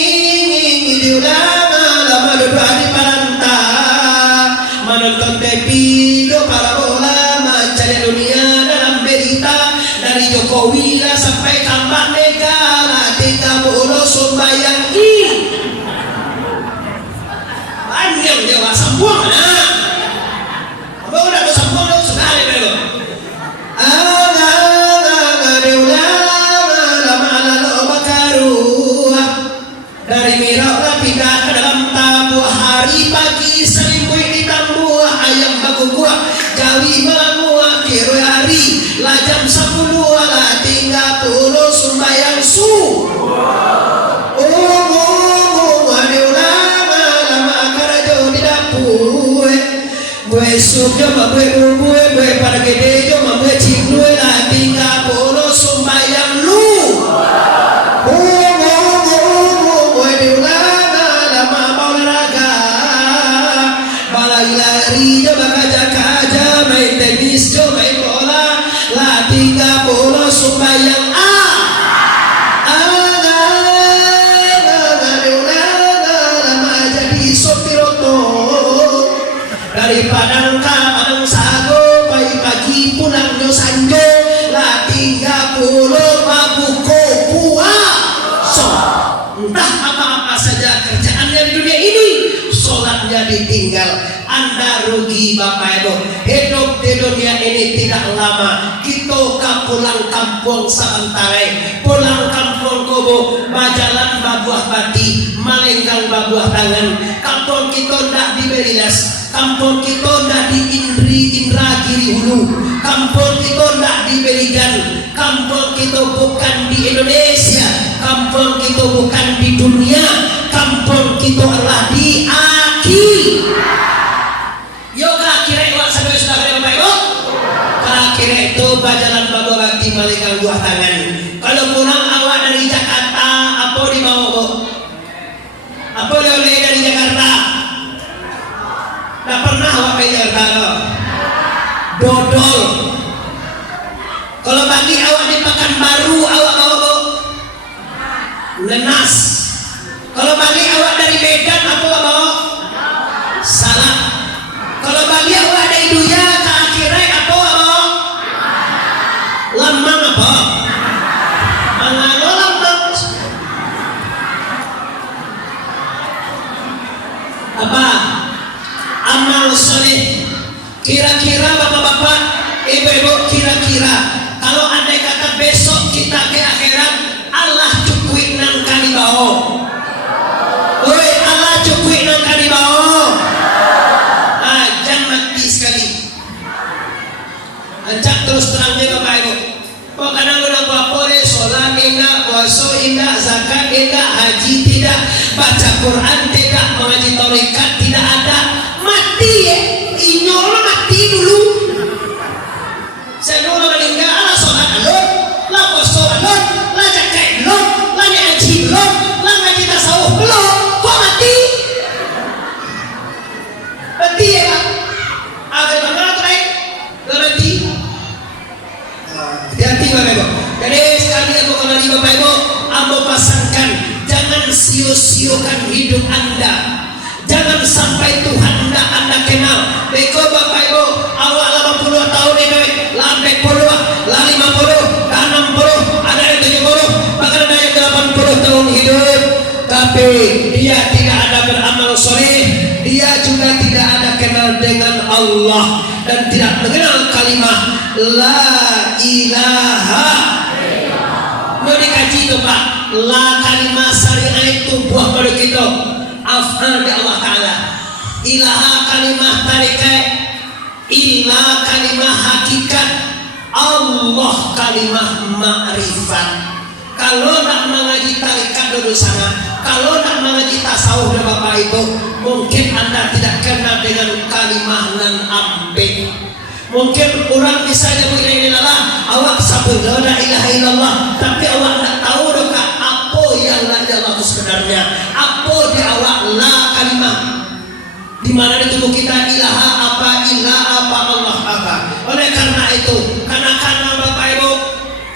diulang lama doa di parantah menonton TV do parabola mencari dunia dalam berita dari Jokowi lah sampai Kambang Negara 30 sumbayang ini panjang Jawa sambung nah apa udah ada sambung dong sudah ada belum dari miraulah pindah ke dalam tabuah hari pagi selimut di tambuah ayam baku kuah jawi malamua kiro hari lah jam 10 lah 30 sumbayang su gue subnya mah gue pada gede jo mah gue ciplu lah 30 sumbayang lu gue diulang lama mau olahraga balai lari jo kaja main tenis jo main bola lah 30 sumbayang dari Padang ke Padang Sago pagi-pagi pulang nyo sanjo lah 30 mabuko puasa entah apa-apa saja kerjaannya di dunia ini sholatnya ditinggal anda rugi bapak ibu hidup di dunia ini tidak lama kita pulang kampung sementara pulang kampung kobo bajalan babuah bati malenggang babuah tangan kampung kita ndak di Belilas kampung kita ndak di Indragiri Hulu kampung kita ndak di Beligan kampung kita bukan di Indonesia kampung kita bukan di dunia kampung kita adalah di akhir yoga kira wak sampai sudah kira bapak ibu kira itu bajalan babuah bati malenggang buah tangan kalau pulang awak dari Jakarta apa dibawa bu apa oleh dari Jakarta tak pernah awak ke Jakarta no? Dodol kalau pagi awak di Pekanbaru awak bawa bu nenas Kalau balik awak dari Medan apa bawa? Salah. Kalau balik awak dari Duya ke Akhirai apa bawa? Lambang apa? Mangano lambang. Apa? Amal soleh. Kira-kira bapak-bapak, ibu-ibu, kira-kira kalau andai kata besok kita ke akhirat, Allah cukup nang kali bau. Oi, Allah cukup nang kali bau. Jangan mati sekali. Ajak terus terang dia bapak ibu. Kok kadang udah apa sholat enggak, puasa enggak, zakat enggak, haji tidak, baca Quran tidak, mengaji tarekat tidak ada. Mati ya, inyol mati dulu. Saya dulu meninggal, lah sholat alun, lah puasa alun, lah zakat belum, lah haji belum, lah ngaji tasawuf belum. Kok mati? Mati ya Pak? Ada mana terakhir? Mati. Hati-hati Bapak Ibu. Jadi sekali aku kembali Bapak Ibu, aku pasangkan jangan sio-siokan hidup Anda. Jangan sampai Tuhan anda kenal. Beko Bapak Ibu, awak 80 tahun ini, lambe puluh, 50, 60, ada yang 70, bahkan ada yang 80 tahun hidup. Tapi dia tidak ada beramal soleh, dia juga tidak ada kenal dengan Allah dan tidak mengenal kalimat La ilaha. Mau dikaji itu Pak, La kalimat syariah itu buah pada kita. Af'al di Allah Ta'ala. Ilaha kalimah tarikat, ilah kalimah hakikat, Allah kalimah ma'rifat. Kalau nak mengaji tarikat dulu sana, kalau nak mengaji tasawuf dan Bapak Ibu, mungkin Anda tidak kenal dengan kalimah nan ambe. Mungkin orang bisa nyebut la ilaha illallah, awak sabut la ilaha illallah, tapi awak tak tahu dekat apa yang la ilaha itu sebenarnya. Apa di awak la kalimah? Di mana di tubuh kita ilaha apa, ilah apa, Allah apa. Oleh karena itu, karena Bapak Ibu,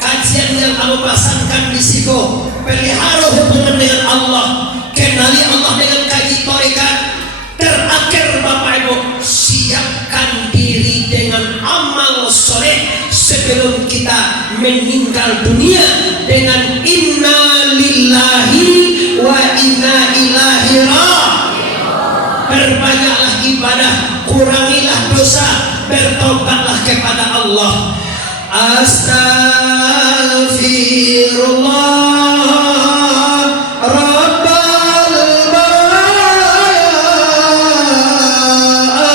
kajian yang kamu pasangkan di siku, pelihara hubungan dengan Allah, kenali Allah dengan kaji tarekat. Terakhir Bapak Ibu, siapkan diri dengan amal soleh sebelum kita meninggal dunia dengan inna lillahi wa inna ilaihi raji'un. Perbanyaklah ibadah, kurangilah dosa, bertobatlah kepada Allah. Astaghfirullah Rabbal baraya,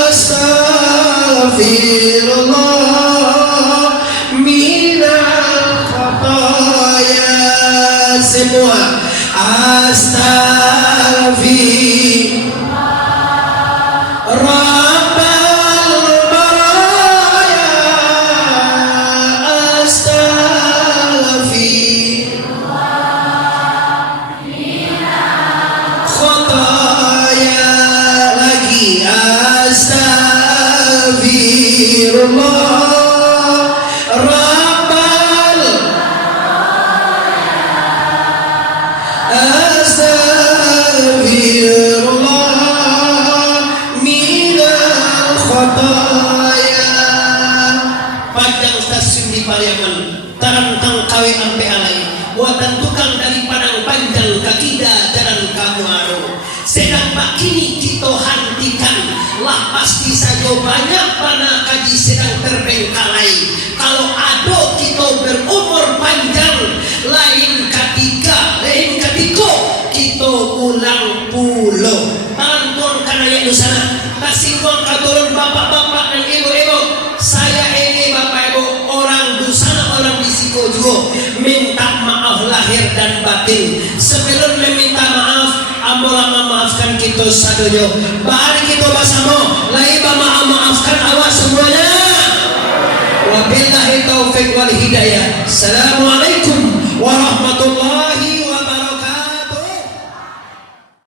astaghfirullah minal khataya. Semua astaghfirullah Rabbal baraya, astaghfirullah minal khataya. Lagi astaghfirullah Rabbal astaghfirullah minal khataya. Panjang stasiun di Pariaman, tarantang kawe ampe alai, buatan tukang dari Padang Panjang kakida jalan kamu aro. Sedang pak kini kita hentikan, lah pasti saja banyak pana kaji sedang terbengkalai. Kalau ada kita berumur panjang, lain ketika kita ulang pulau. Tangan tuan karena yang sana, kasih uang katurun bapak-bapak dan ibu-ibu. Saya ini Bapak Ibu orang di sana, orang di Siko juga minta maaf lahir dan batin. Sebelum meminta maaf, ambola memaafkan kita sadoyo. Bari kita bersama, laiba maafkan awak semuanya. Wabillahi taufiq wal hidayah. Assalamualaikum.